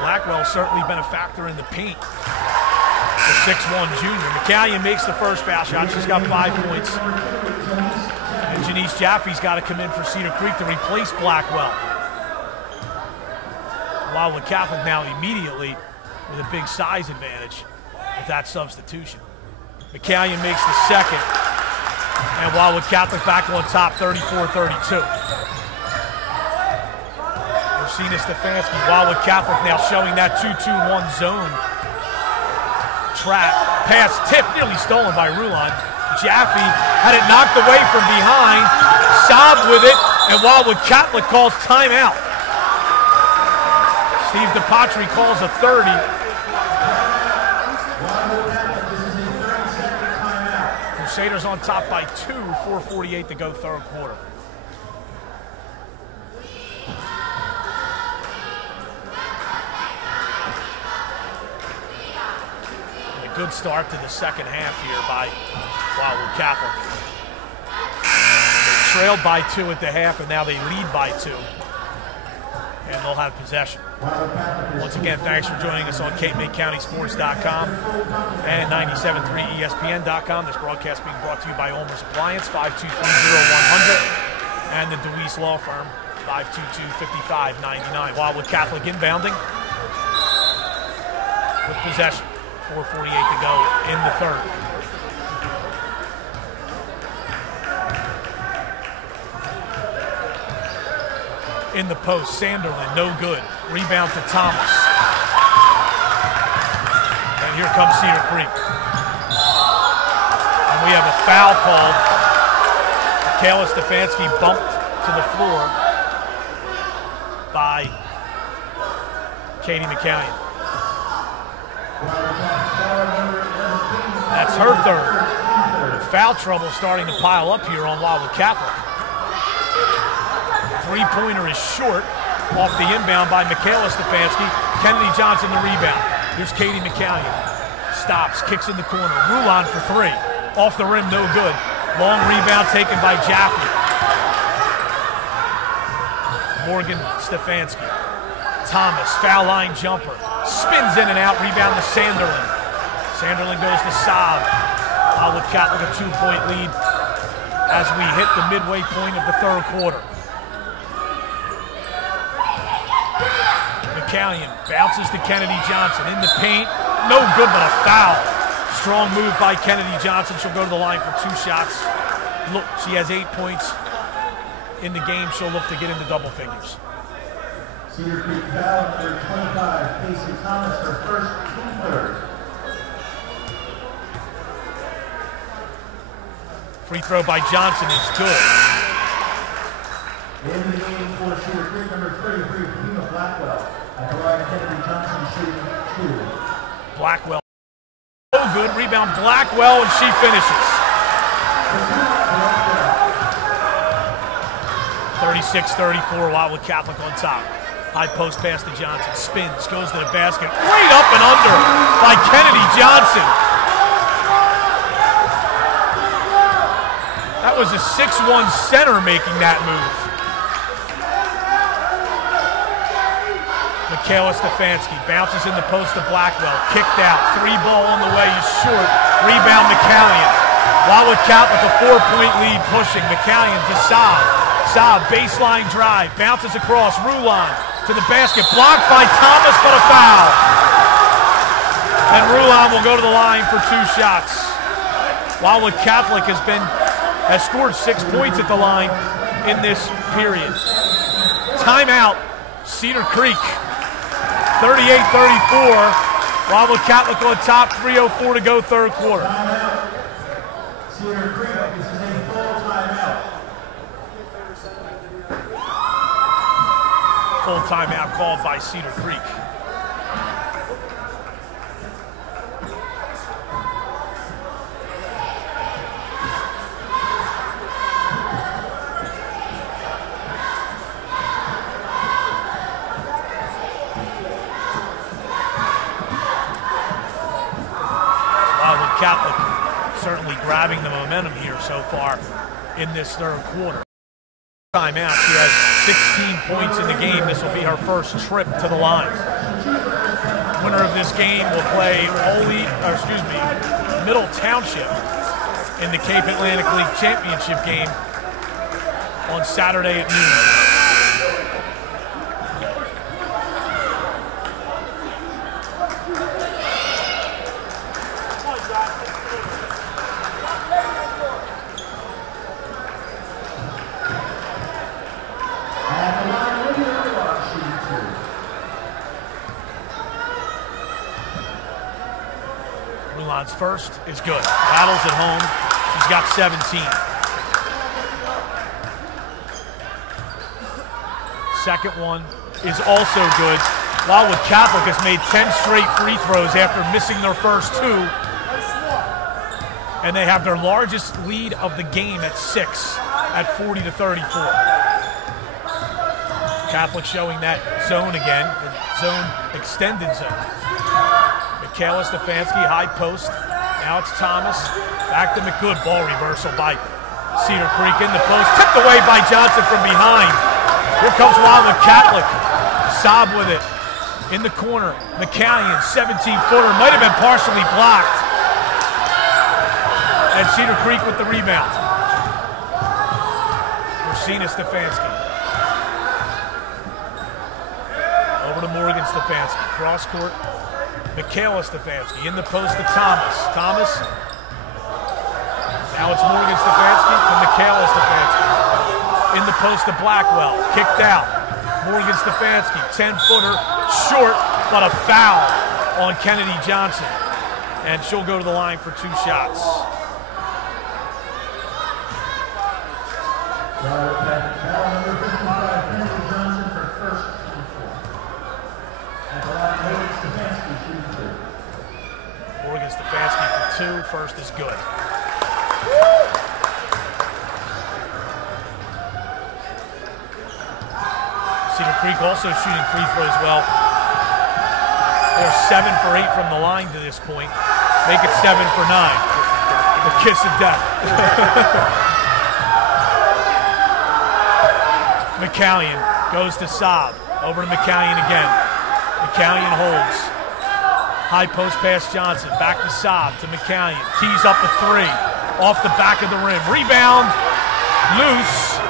Blackwell's certainly been a factor in the paint. The 6'1" junior. McCallion makes the first foul shot. She's got 5 points. And Janice Jaffe's got to come in for Cedar Creek to replace Blackwell. Wildwood Catholic now immediately with a big size advantage with that substitution. McCallion makes the second. And Wildwood Catholic back on top, 34-32. Marcina Stefanski, Wildwood Catholic now showing that 2-2-1 zone. Trap, pass, tip, nearly stolen by Rulon. Jaffe had it knocked away from behind. Saab with it, and Wildwood Catholic calls timeout. Steve DiPatri calls a 30. Crusaders on top by 2, 4:48 to go 3rd quarter. And a good start to the second half here by Wildwood Catholic. trailed by 2 at the half, and now they lead by 2. And they'll have possession. Once again, thanks for joining us on CapeMayCountySports.com and 97.3 ESPN.com. This broadcast being brought to you by Olmer's Appliance, 523-0100, and the DeWeese Law Firm, 522-5599. Wildwood Catholic inbounding with possession. 4:48 to go in the third. In the post, Sanderlin, no good. Rebound to Thomas. And here comes Cedar Creek. And we have a foul called. Kayla Stefanski bumped to the floor by Katie McCallion. That's her third. Foul trouble starting to pile up here on Wildwood Catholic. Three-pointer is short off the inbound by Michaela Stefanski. Kennedy Johnson the rebound. Here's Katie McCallion. Stops, kicks in the corner. Rulon for 3. Off the rim, no good. Long rebound taken by Jaffe. Morgan Stefanski. Thomas, foul line jumper. Spins in and out, rebound to Sanderlin. Sanderlin goes to Saab. Wildwood Catholic a 2-point lead as we hit the midway point of the third quarter. McCallion bounces to Kennedy Johnson in the paint. No good, but a foul. Strong move by Kennedy Johnson. She'll go to the line for 2 shots. Look, she has 8 points in the game. She'll look to get into double figures. Cedar Creek foul number 25, Casey Thomas, her first, team third. Free throw by Johnson is good. In the game for Cedar Creek, number 33, Pima Blackwell. At the line, Kennedy Johnson shooting 2. Blackwell. So good. Rebound Blackwell, and she finishes. 36-34, Wildwood Catholic on top. High post pass to Johnson. Spins, goes to the basket. Right up and under by Kennedy Johnson. That was a 6'1" center making that move. Michaela Stefanski bounces in the post to Blackwell. Kicked out. 3 ball on the way. He's short. Rebound McCallion. Wildwood Catholic a 4-point lead pushing. McCallion to Saab. Saab baseline drive. Bounces across. Rulon to the basket. Blocked by Thomas, but a foul. And Rulon will go to the line for 2 shots. Wildwood Catholic has scored 6 points at the line in this period. Timeout. Cedar Creek. 38-34. Wildwood Catholic on top. 3:04 to go, third quarter. Timeout. Cedar Creek, this is a full timeout. Full timeout called by Cedar Creek. Catholic certainly grabbing the momentum here so far in this third quarter. Timeout, she has 16 points in the game. This will be her first trip to the line. Winner of this game will play Middle Township in the Cape Atlantic League Championship game on Saturday at noon. First is good. Battles at home. She's got 17. Second one is also good. Wildwood Catholic has made 10 straight free throws after missing their first 2. And they have their largest lead of the game at 6 at 40-34. Catholic showing that zone again, the zone, extended zone. Michaela Stefanski, high post. Now it's Thomas. Back to McGood. Ball reversal by Cedar Creek in the post, tipped away by Johnson from behind. Here comes Wildwood Catholic. Saab with it in the corner. McCallion, 17-footer, might have been partially blocked. And Cedar Creek with the rebound. Racina Stefanski. Over to Morgan Stefanski. Cross court. Michaela Stefanski in the post to Thomas. Thomas. Now it's Morgan Stefanski to Michaela Stefanski. In the post to Blackwell. Kicked out. Morgan Stefanski, 10-footer, short, but a foul on Kennedy Johnson. And she'll go to the line for 2 shots. Foul number 55, Kennedy Johnson for first and 4. At the line, Morgan Stefanski shooting 2. Morgan Stefanski for 2. First is good. Cedar Creek also shooting free throws well. They're 7 for 8 from the line to this point. Make it 7 for 9. The kiss of death. McCallion goes to Saab. Over to McCallion again. McCallion holds. High post pass Johnson. Back to Saab to McCallion. Tees up a 3. Off the back of the rim. Rebound. Loose.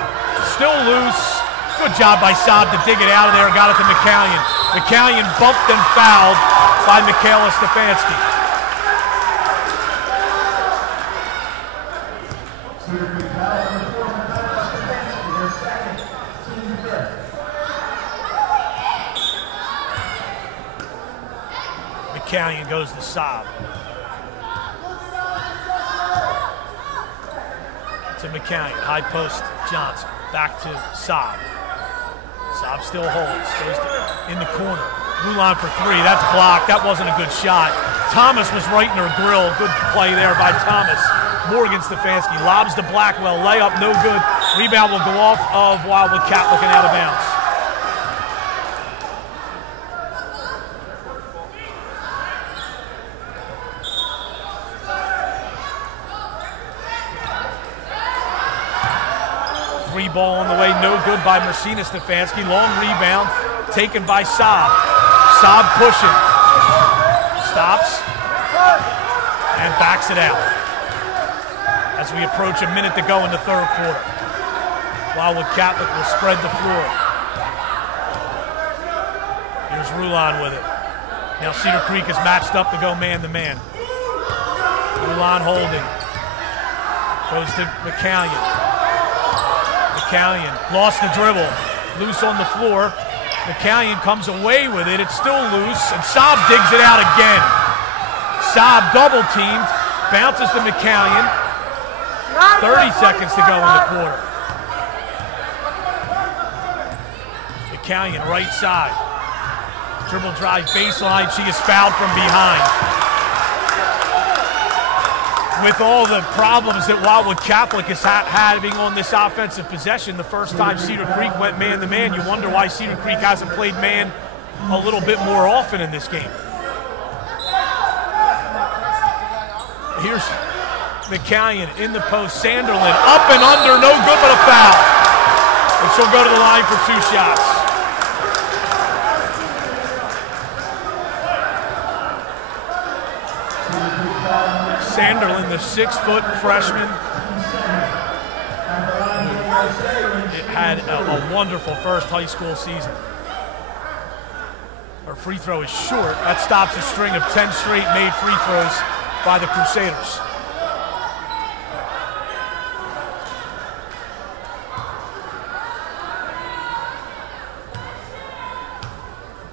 Still loose. Good job by Saab to dig it out of there. Got it to McCallion. McCallion bumped and fouled by Michaela Stefanski. McCallion goes to Saab. To McCallion. High post Johnson. Back to Saab. Saab still holds. Goes in the corner. Blue line for 3. That's blocked. That wasn't a good shot. Thomas was right in her grill. Good play there by Thomas. Morgan Stefanski lobs to Blackwell. Layup no good. Rebound will go off of Wildwood Catholic and out of bounds. Free ball on the way, no good by Racina Stefanski. Long rebound taken by Saab. Saab pushing. Stops and backs it out. As we approach a minute to go in the 3rd quarter. Wildwood Catholic will spread the floor. Here's Rulon with it. Now Cedar Creek is matched up to go man-to-man. Rulon holding. Goes to McCallion. McCallion lost the dribble. Loose on the floor. McCallion comes away with it. It's still loose, and Saab digs it out again. Saab double-teamed. Bounces to McCallion. 30 seconds to go in the quarter. McCallion right side. Dribble drive baseline. She is fouled from behind. With all the problems that Wildwood Catholic is having on this offensive possession, the first time Cedar Creek went man-to-man, you wonder why Cedar Creek hasn't played man a little bit more often in this game. Here's McCallion in the post. Sanderlin up and under, no good but a foul. And she'll go to the line for 2 shots. Sanderlin, the 6-foot freshman, had a wonderful first high school season. Her free throw is short. That stops a string of 10 straight made free throws by the Crusaders.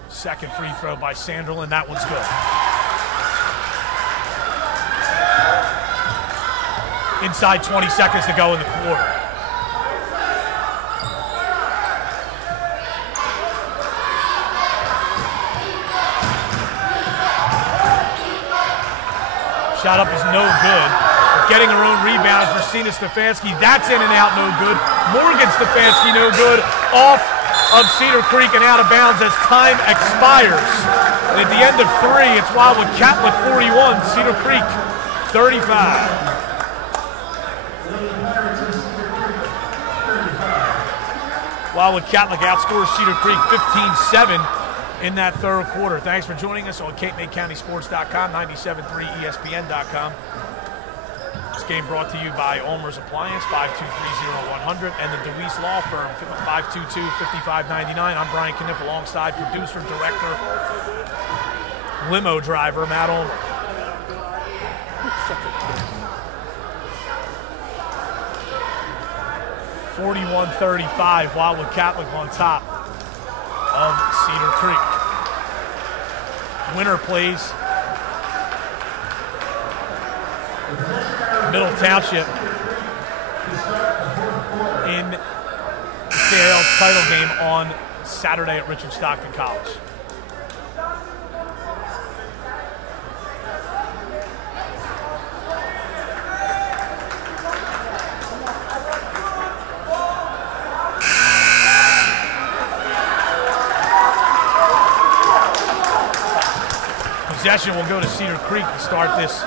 Second free throw by Sanderlin. That one's good. Inside 20 seconds to go in the quarter. Shot up is no good. Getting her own rebound is Racina Stefanski. That's in and out, no good. Morgan Stefanski, no good. Off of Cedar Creek and out of bounds as time expires. And at the end of 3, it's Wildwood Catholic 41, Cedar Creek 35. Wildwood Catholic outscores Cedar Creek 15-7 in that third quarter. Thanks for joining us on CapeMayCountySports.com, 97.3 ESPN.com. This game brought to you by Ulmer's Appliance, 523-0100, and the DeWeese Law Firm, 522-5599. I'm Brian Kniff alongside producer, director, limo driver, Matt Ulmer. 41-35, Wildwood Catholic on top of Cedar Creek. Winner plays Middle Township in the CAL title game on Saturday at Richard Stockton College. Possession will go to Cedar Creek to start this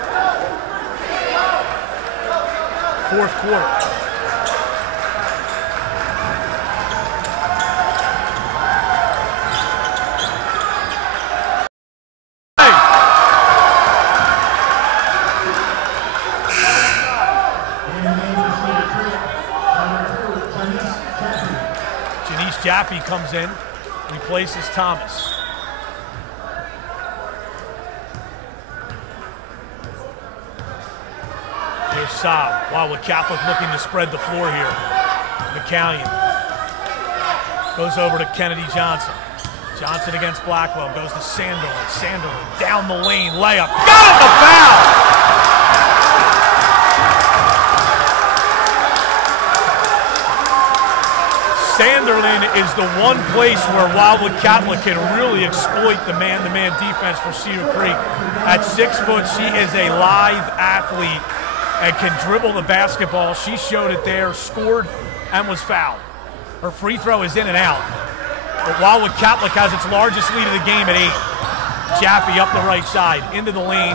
fourth quarter. Janice Jaffe comes in, replaces Thomas. Saab. Wildwood Catholic looking to spread the floor here. McCallion goes over to Kennedy Johnson. Johnson against Blackwell, goes to Sanderlin. Sanderlin down the lane, layup. Got him the foul! Sanderlin is the one place where Wildwood Catholic can really exploit the man-to-man defense for Cedar Creek. At 6 foot, she is a lithe athlete and can dribble the basketball. She showed it there, scored, and was fouled. Her free throw is in and out. But Wildwood Catholic has its largest lead of the game at 8. Jaffe up the right side, into the lane.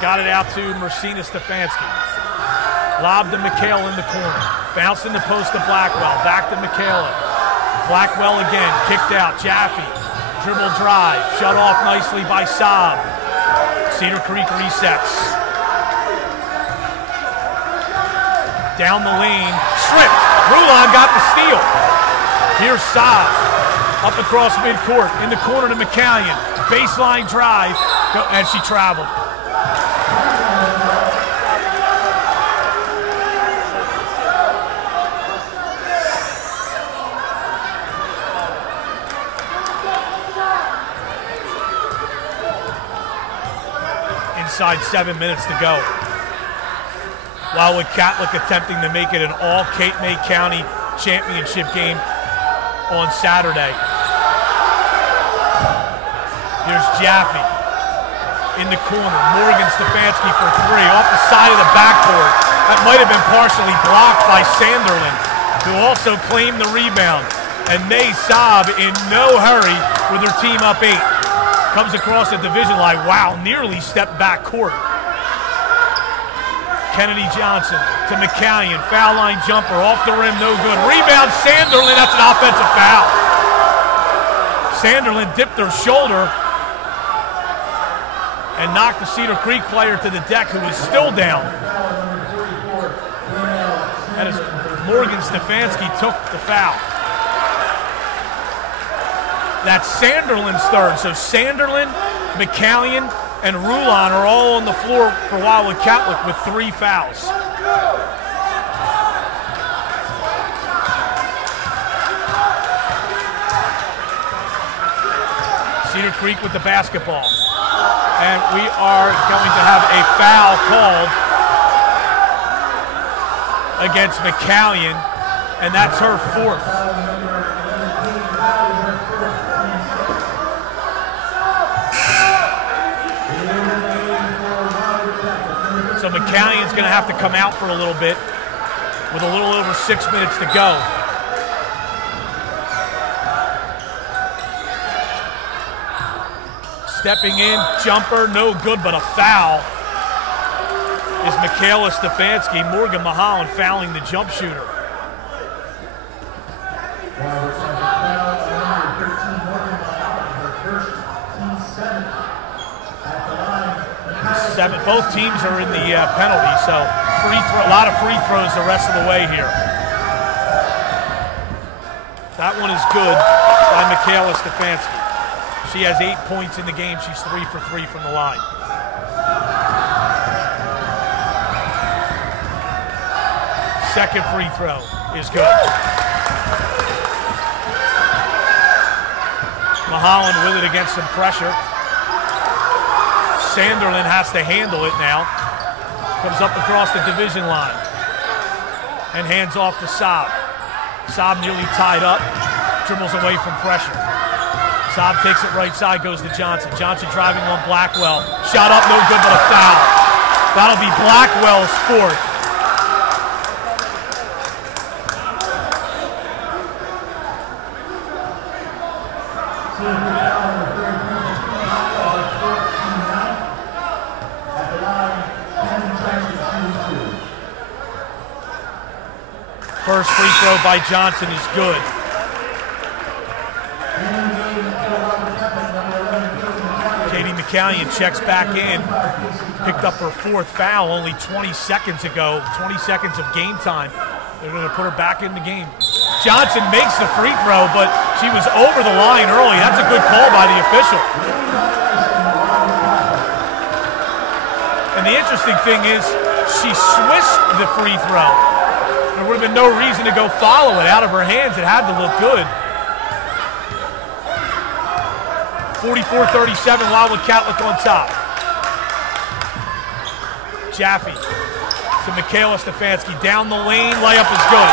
Got it out to Mercina Stefanski. Lob to McHale in the corner. Bounced in the post to Blackwell. Back to McHale. Blackwell again, kicked out. Jaffe, dribble drive. Shut off nicely by Saab. Cedar Creek resets. Down the lane, tripped. Rulon got the steal. Here's Saab, up across midcourt, in the corner to McCallion. Baseline drive, and she traveled. Inside 7 minutes to go. Wildwood Catholic attempting to make it an all-Cape May County championship game on Saturday. There's Jaffe in the corner. Morgan Stefanski for 3 off the side of the backboard. That might have been partially blocked by Sanderlin, who also claimed the rebound. And May Saab in no hurry with her team up 8. Comes across the division line. Wow, nearly stepped back court. Kennedy Johnson to McCallion. Foul line jumper off the rim, no good. Rebound Sanderlin, that's an offensive foul. Sanderlin dipped her shoulder and knocked the Cedar Creek player to the deck, who was still down. That is Morgan Stefanski took the foul. That's Sanderlin's third. So Sanderlin, McCallion, and Rulon are all on the floor for Wildwood Catholic with 3 fouls. Cedar Creek with the basketball. And we are going to have a foul called against McCallion, and that's her 4th. So McCallion's going to have to come out for a little bit with a little over 6 minutes to go. Stepping in, jumper, no good, but a foul is Michaela Stefanski. Morgan Mahalan fouling the jump shooter. 7. Both teams are in the penalty, so a lot of free throws the rest of the way here. That one is good by Michaela Stefanski. She has 8 points in the game. She's 3 for 3 from the line. Second free throw is good. Mulholland with it against some pressure. Sanderlin has to handle it now. Comes up across the division line and hands off to Saab. Saab nearly tied up, dribbles away from pressure. Saab takes it right side, goes to Johnson. Johnson driving on Blackwell. Shot up, no good, but a foul. That'll be Blackwell's 4th. First free throw by Johnson is good. Katie McCallion checks back in. Picked up her 4th foul only 20 seconds ago. 20 seconds of game time. They're going to put her back in the game. Johnson makes the free throw, but she was over the line early. That's a good call by the official. And the interesting thing is she swished the free throw. There would have been no reason to go follow it out of her hands. It had to look good. 44-37, Wildwood Catholic on top. Jaffe to Michaela Stefanski. Down the lane, layup is good.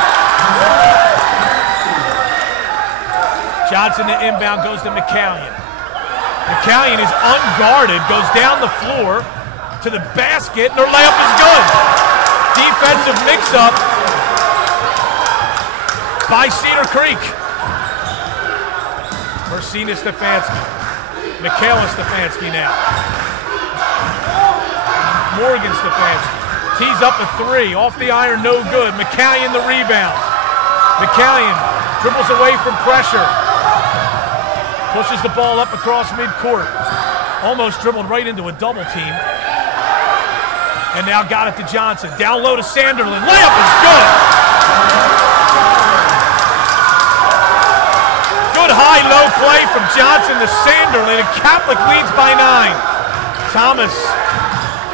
Johnson to inbound, goes to McCallion. McCallion is unguarded, goes down the floor to the basket, and her layup is good. Defensive mix-up by Cedar Creek. Marcina Stefanski. Michaela Stefanski now. Morgan Stefanski. Tees up a 3. Off the iron, no good. McCallion the rebound. McCallion dribbles away from pressure. Pushes the ball up across midcourt. Almost dribbled right into a double team. And now got it to Johnson. Down low to Sanderlin. Layup is good. Good high-low play from Johnson to Sanderlin, and Catholic leads by 9. Thomas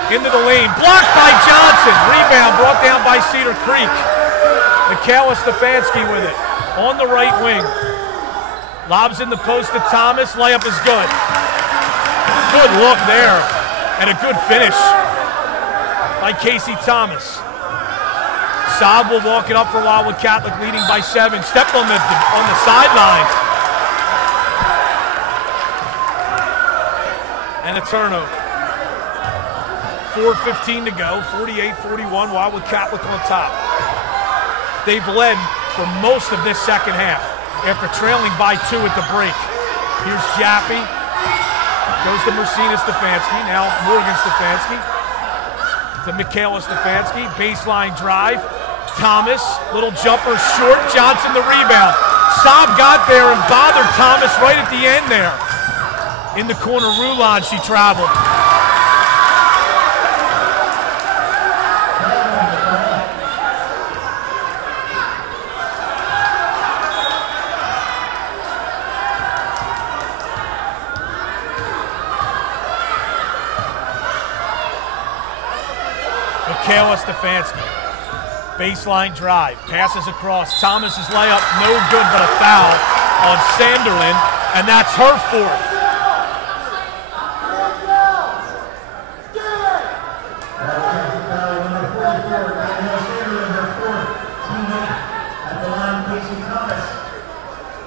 into the lane, blocked by Johnson. Rebound brought down by Cedar Creek. Michaela Stefanski with it on the right wing. Lobs in the post to Thomas. Layup is good. Good look there, and a good finish by Casey Thomas. Saab will walk it up for Wildwood Catholic, leading by 7. Stepped on the sideline. And a turnover. 4:15 to go, 48-41, Wildwood Catholic on top. They've led for most of this second half after trailing by 2 at the break. Here's Jaffe. Goes to Marcina Stefanski. Now Morgan Stefanski. To Michaela Stefanski. Baseline drive. Thomas. Little jumper short. Johnson the rebound. Saab got there and bothered Thomas right at the end there. In the corner, Rulon, she traveled. Michaela Stefanski. Baseline drive. Passes across. Thomas's layup, no good, but a foul on Sanderlin, and that's her 4th.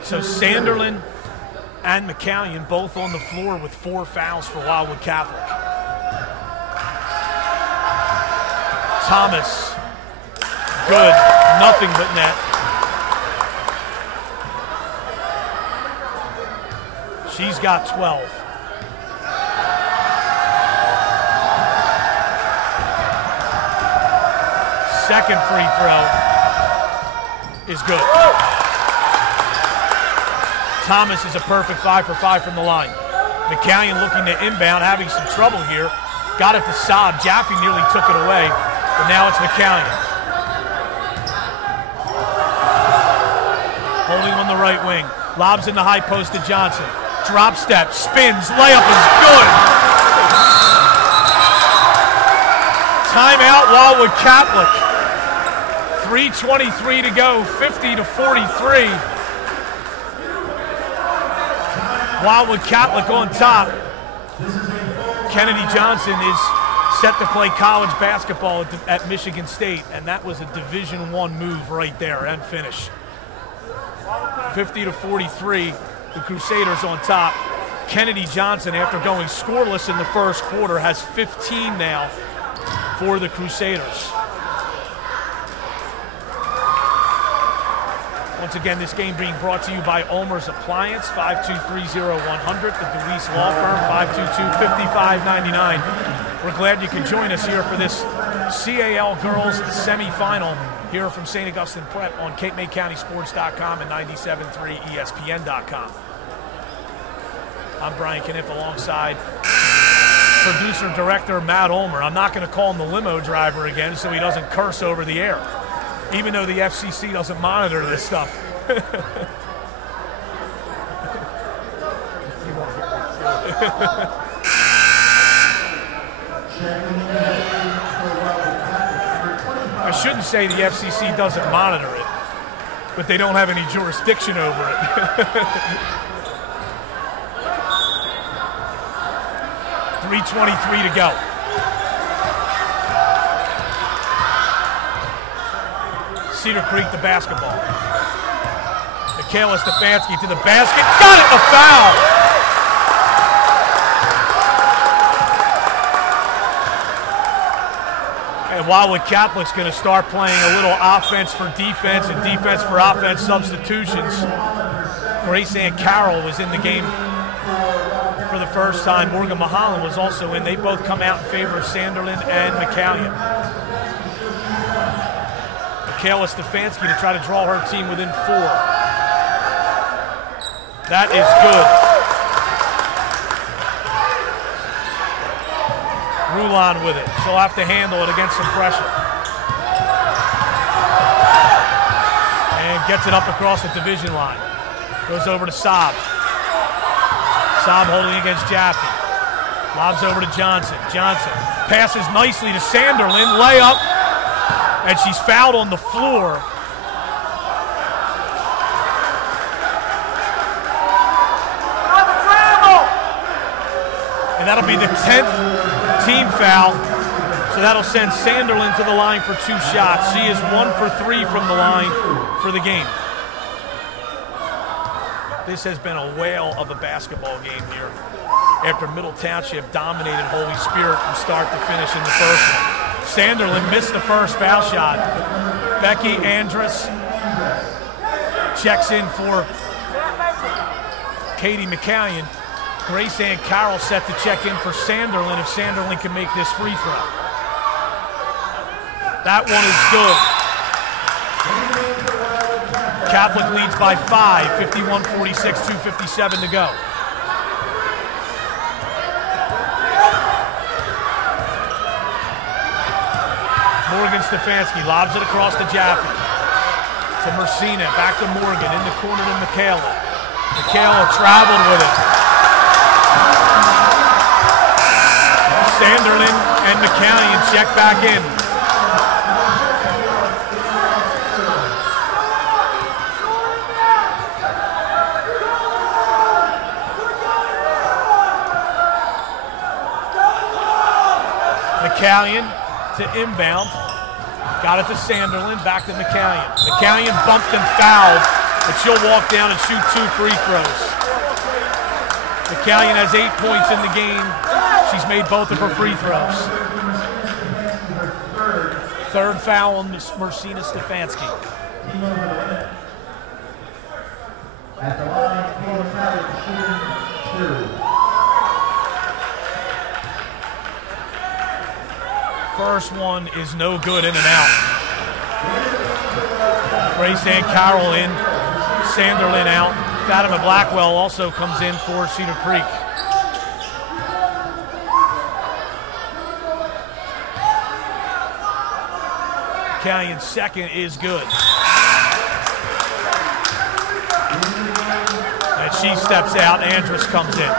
So Sanderlin and McCallion both on the floor with 4 fouls for Wildwood Catholic. Thomas, good, nothing but net. She's got 12. Second free throw is good. Thomas is a perfect 5 for 5 from the line. McCallion looking to inbound, having some trouble here. Got it to Saab. Jaffe nearly took it away, but now it's McCallion. Holding on the right wing. Lobs in the high post to Johnson. Drop step, spins, layup is good. Timeout, Wildwood Catholic. 3:23 to go, 50-43. Wildwood Catholic on top. Kennedy Johnson is set to play college basketball at Michigan State, and that was a Division I move right there and finish. 50-43, the Crusaders on top. Kennedy Johnson, after going scoreless in the first quarter, has 15 now for the Crusaders. Once again, this game being brought to you by Ulmer's Appliance, 5230100, the DeWeese Law Firm, 522-5599. We're glad you can join us here for this CAL Girls semifinal here from St. Augustine Prep on Cape May County Sports.com and 97.3 ESPN.com. I'm Brian Kniff alongside producer-director Matt Ulmer. I'm not going to call him the limo driver again so he doesn't curse over the air, even though the FCC doesn't monitor this stuff. I shouldn't say the FCC doesn't monitor it, but they don't have any jurisdiction over it. 3:23 to go. Cedar Creek the basketball. Michaela Stefanski to the basket. Got it, a foul! And Wildwood Catholic's going to start playing a little offense for defense and defense for offense substitutions. Grace Ann Carroll was in the game for the first time. Morgan Mahalan was also in. They both come out in favor of Sanderlin and McCallion. Michaela Stefanski to try to draw her team within 4. That is good. Rulon with it. She'll have to handle it against some pressure. And gets it up across the division line. Goes over to Saab. Saab holding against Jaffe. Lobs over to Johnson. Johnson passes nicely to Sanderlin. Layup. And she's fouled on the floor. And that'll be the 10th team foul. So that'll send Sanderlin to the line for 2 shots. She is 1 for 3 from the line for the game. This has been a whale of a basketball game here after Middle Township dominated Holy Spirit from start to finish in the first one. Sanderlin missed the first foul shot. Becky Andrus checks in for Katie McCallion. Grace Ann Carroll set to check in for Sanderlin if Sanderlin can make this free throw. That one is good. Catholic leads by 5, 51-46, 2:57 to go. Morgan Stefanski lobs it across to Jaffe. To Mercina, back to Morgan, in the corner to Michaela. Michaela traveled with it. Sanderlin and McCallion check back in. McCallion to inbound. Got it to Sanderlin, back to McCallion. McCallion bumped and fouled, but she'll walk down and shoot 2 free throws. McCallion has 8 points in the game. She's made both of her free throws. 3rd foul on Mercina Stefanski. At the line, shooting 2. First one is no good, in and out. Grace Ann Carroll in, Sanderlin out. Fatima Blackwell also comes in for Cedar Creek. McCallion's second is good. And she steps out. Andrus comes in.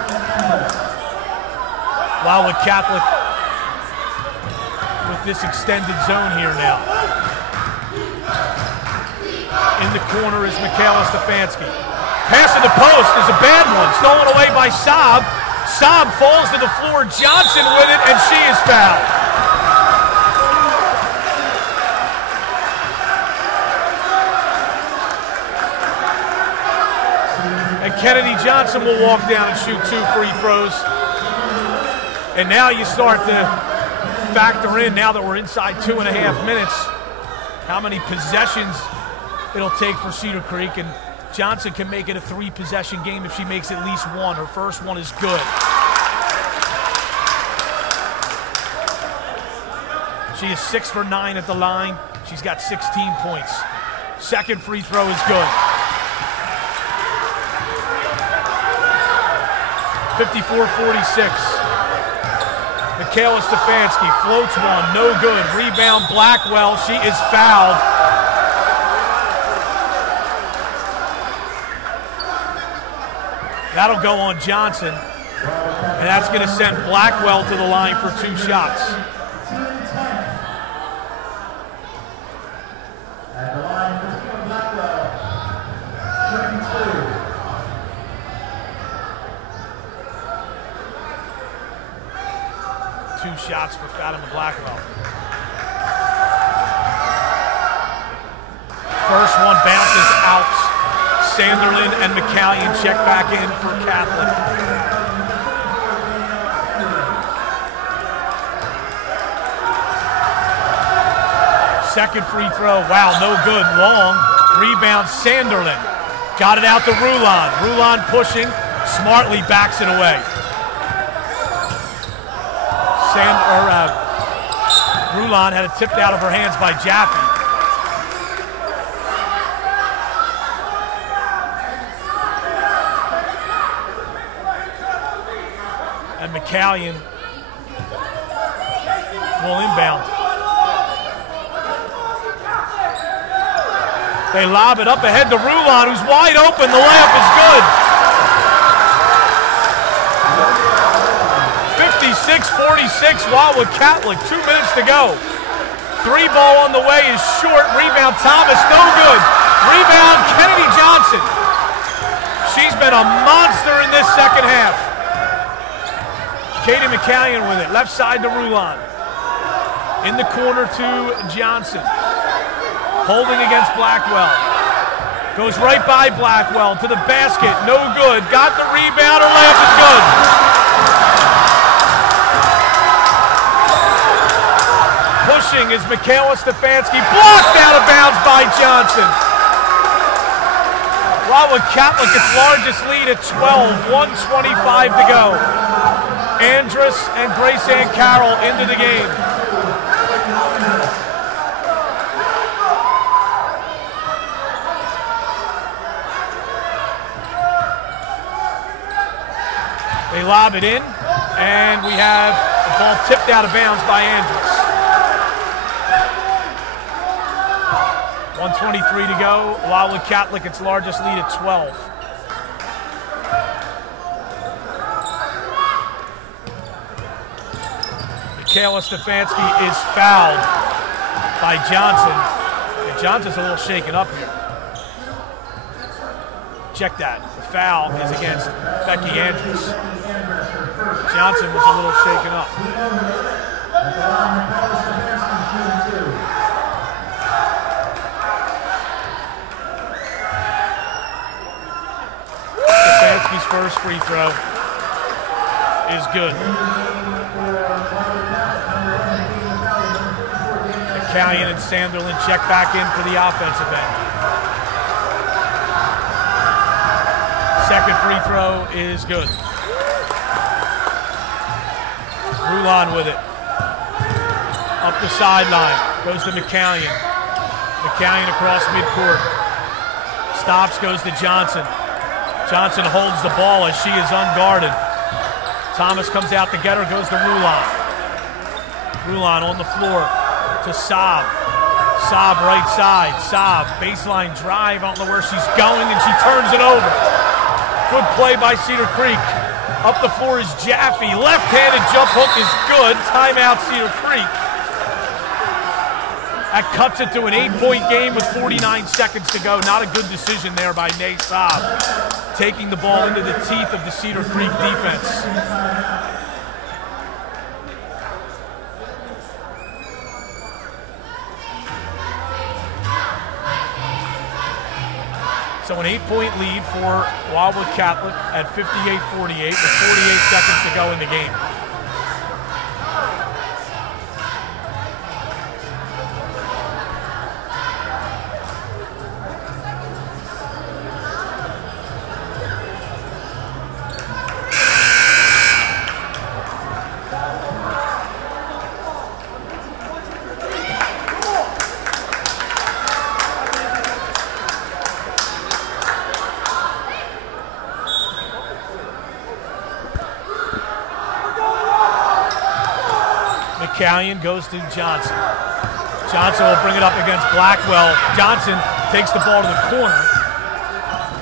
Wildwood Catholic with this extended zone here now. In the corner is Michaela Stefanski. Pass to the post is a bad one. Stolen away by Saab. Saab falls to the floor. Johnson with it, and she is fouled. And Kennedy Johnson will walk down and shoot 2 free throws. And now you start to factor in, now that we're inside 2.5 minutes, how many possessions it'll take for Cedar Creek. And Johnson can make it a 3-possession game if she makes at least one. Her first one is good. She is 6 for 9 at the line. She's got 16 points. Second free throw is good. 54-46. Michaela Stefanski floats one, no good. Rebound Blackwell, she is fouled. That'll go on Johnson, and that's going to send Blackwell to the line for 2 shots. At the line for Team Blackwell, shooting 2. Two shots for Fatima Blackwell. First one bounces out. Sanderlin and McCallion check back in for Catholic. Second free throw. Wow, no good. Long. Rebound Sanderlin. Got it out to Rulon. Rulon pushing. Smartly backs it away. Rulon had it tipped out of her hands by Jaffe. And McCallion will inbound. They lob it up ahead to Rulon, who's wide open. The layup is good. 56-46, Wildwood Catholic, 2 minutes to go. 3 ball on the way is short. Rebound Thomas, no good. Rebound Kennedy Johnson. She's been a monster in this second half. Katie McCallion with it, left side to Rulon. In the corner to Johnson. Holding against Blackwell. Goes right by Blackwell to the basket, no good. Got the rebound, her layup is good. Pushing is Michaela Stefanski, blocked out of bounds by Johnson. Wildwood Catholic its largest lead at 12, 1:25 to go. Andrus and Grace Ann Carroll into the game. They lob it in, and we have the ball tipped out of bounds by Andrus. 1:23 to go. Wildwood Catholic its largest lead at 12. Michaela Stefanski is fouled by Johnson. And Johnson's a little shaken up here. Check that. The foul is against Becky Andrus. Johnson was a little shaken up. Stefanski's first free throw is good. McCallion and Sanderlin check back in for the offensive end. Second free throw is good. Rulon with it. Up the sideline. Goes to McCallion. McCallion across midcourt. Stops, goes to Johnson. Johnson holds the ball as she is unguarded. Thomas comes out to get her, goes to Rulon. Rulon on the floor to Saab. Saab right side. Saab, baseline drive. I don't know where she's going, and she turns it over. Good play by Cedar Creek. Up the floor is Jaffe. Left-handed jump hook is good. Timeout, Cedar Creek. That cuts it to an 8-point game with 49 seconds to go. Not a good decision there by Nay Saab, taking the ball into the teeth of the Cedar Creek defense. So an 8-point lead for Wildwood Catholic at 58-48 with 48 seconds to go in the game. McCallion goes to Johnson. Johnson will bring it up against Blackwell. Johnson takes the ball to the corner.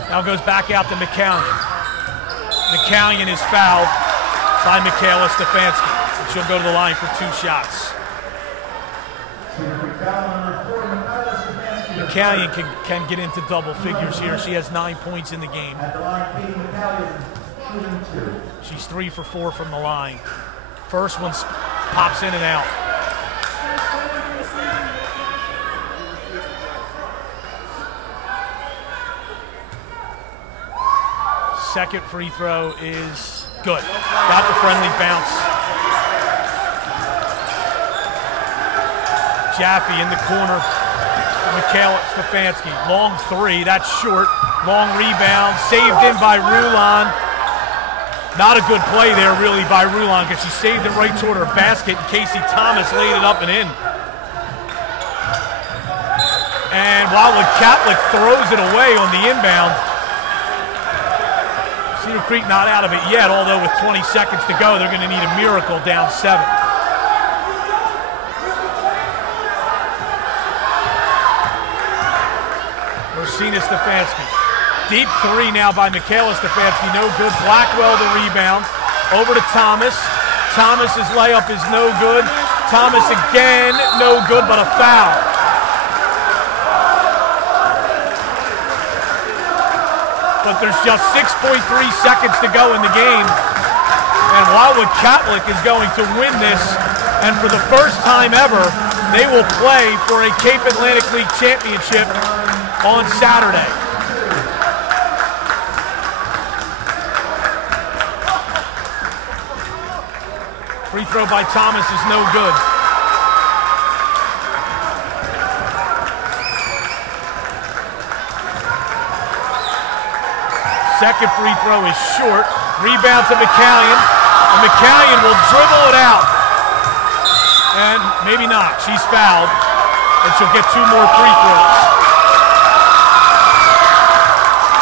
Now goes back out to McCallion. McCallion is fouled by Michaela Stefanski. And she'll go to the line for 2 shots. McCallion can get into double figures here. She has 9 points in the game. She's 3 for 4 from the line. First one pops in and out. Second free throw is good. Got the friendly bounce. Jaffe in the corner. Michaela Stefanski. Long 3. That's short. Long rebound. Saved in by Rulon. Not a good play there, really, by Rulon, because she saved it right toward her basket, and Casey Thomas laid it up and in. And Wildwood Catholic throws it away on the inbound. Cedar Creek not out of it yet, although with 20 seconds to go, they're going to need a miracle down 7. Rosina Stefanski. Deep 3 now by Michaela Stefanski, no good. Blackwell the rebound. Over to Thomas. Thomas's layup is no good. Thomas again, no good, but a foul. But there's just 6.3 seconds to go in the game. And Wildwood Catholic is going to win this. And for the first time ever, they will play for a Cape Atlantic League championship on Saturday. Free throw by Thomas is no good. Second free throw is short. Rebound to McCallion. And McCallion will dribble it out. And maybe not. She's fouled. And she'll get 2 more free throws.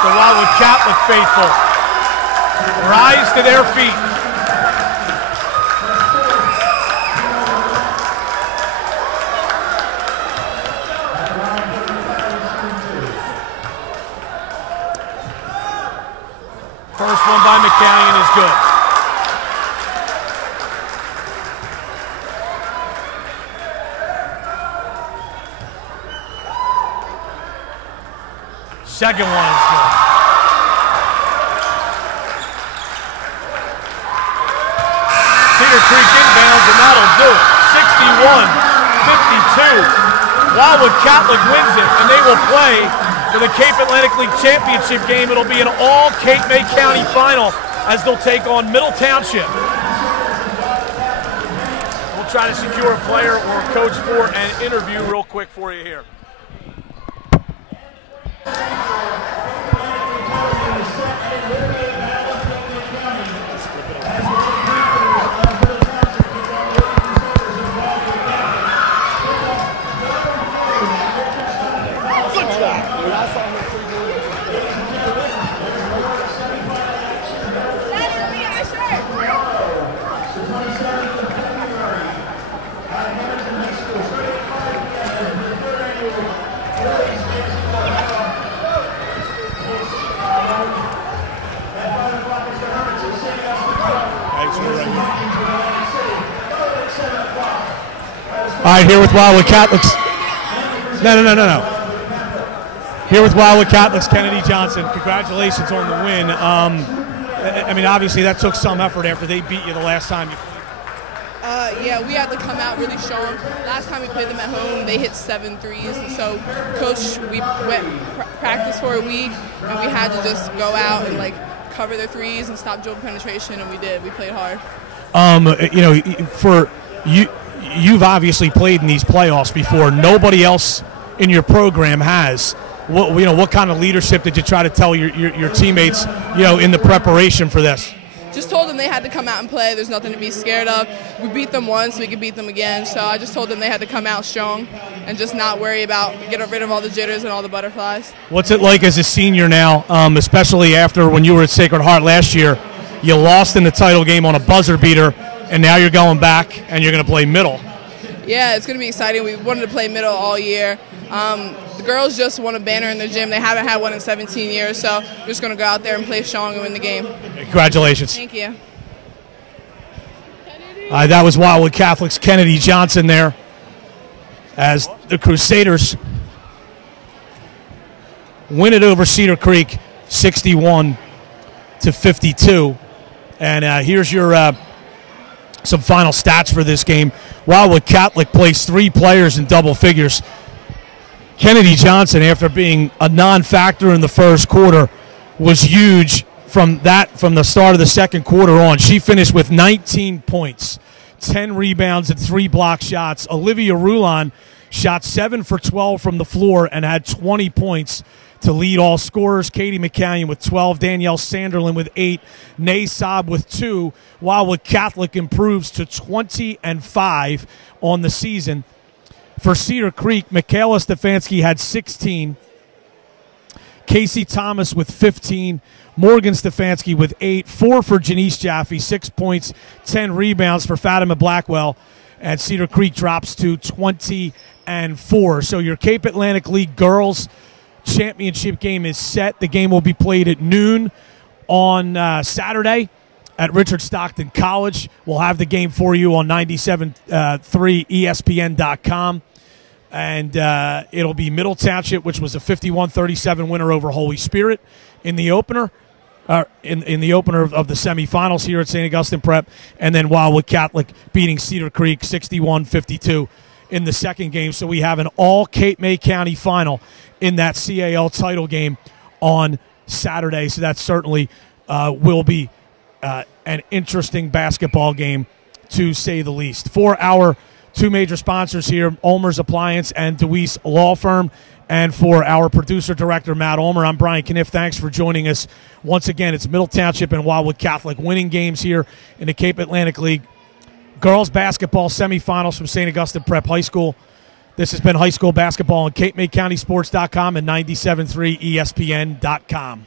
The Wildwood Catholic faithful rise to their feet. First one by McCallion is good. Second one is good. Cedar Creek inbounds, and that'll do it. 61-52. Wildwood Catholic wins it, and they will play for the Cape Atlantic League Championship game. It'll be an all Cape May County final as they'll take on Middle Township. We'll try to secure a player or a coach for an interview real quick for you here. All right, here with Wildwood Catholics. No. Here with Wildwood Catholics, Kennedy Johnson. Congratulations on the win. I mean, obviously that took some effort after they beat you the last time you played. Yeah, we had to come out really strong. Last time we played them at home, they hit 7 threes. And so, Coach, we went practice for a week, and we had to just go out and, like, cover their threes and stop dribble penetration, and we did. We played hard. You know, for you, you've obviously played in these playoffs before. Nobody else in your program has. What kind of leadership did you try to tell your teammates, in the preparation for this? Just told them they had to come out and play. There's nothing to be scared of. We beat them once, we could beat them again. So I just told them they had to come out strong and just not worry about getting rid of all the jitters and all the butterflies. What's it like as a senior now, especially after when you were at Sacred Heart last year? You lost in the title game on a buzzer beater, and now you're going back and you're going to play middle. Yeah, it's going to be exciting. We wanted to play middle all year. The girls just won a banner in the gym. They haven't had one in 17 years, so we're just going to go out there and play strong and win the game. Congratulations. Thank you. That was Wildwood Catholic's Kennedy Johnson there as the Crusaders win it over Cedar Creek 61-52. And here's your some final stats for this game. Wildwood Catholic placed 3 players in double figures. Kennedy Johnson, after being a non-factor in the first quarter, was huge from the start of the second quarter on. She finished with 19 points, 10 rebounds, and 3 block shots. Olivia Rulon shot 7 for 12 from the floor and had 20 points to lead all scorers. Katie McCallion with 12, Danielle Sanderlin with 8, Nay Saab with 2. Wildwood Catholic improves to 20-5 on the season. For Cedar Creek, Michaela Stefanski had 16, Casey Thomas with 15, Morgan Stefanski with 8, 4 for Janice Jaffe, 6 points, 10 rebounds for Fatima Blackwell, and Cedar Creek drops to 20-4. So your Cape Atlantic League girls championship game is set. The game will be played at noon on Saturday at Richard Stockton College. We'll have the game for you on 97.3 ESPN.com. And it'll be Middle Township, which was a 51-37 winner over Holy Spirit in the opener, in the opener of the semifinals here at St. Augustine Prep, and then Wildwood Catholic beating Cedar Creek 61-52 in the second game. So we have an all Cape May County final in that CAL title game on Saturday. So that certainly will be an interesting basketball game, to say the least. For our 2 major sponsors here, Ulmer's Appliance and DeWeese Law Firm, and for our producer-director, Matt Ulmer, I'm Brian Kniff. Thanks for joining us. Once again, it's Middle Township and Wildwood Catholic winning games here in the Cape Atlantic League. Girls basketball semifinals from St. Augustine Prep High School. This has been high school basketball on CapeMayCountySports.com and 97.3 ESPN.com.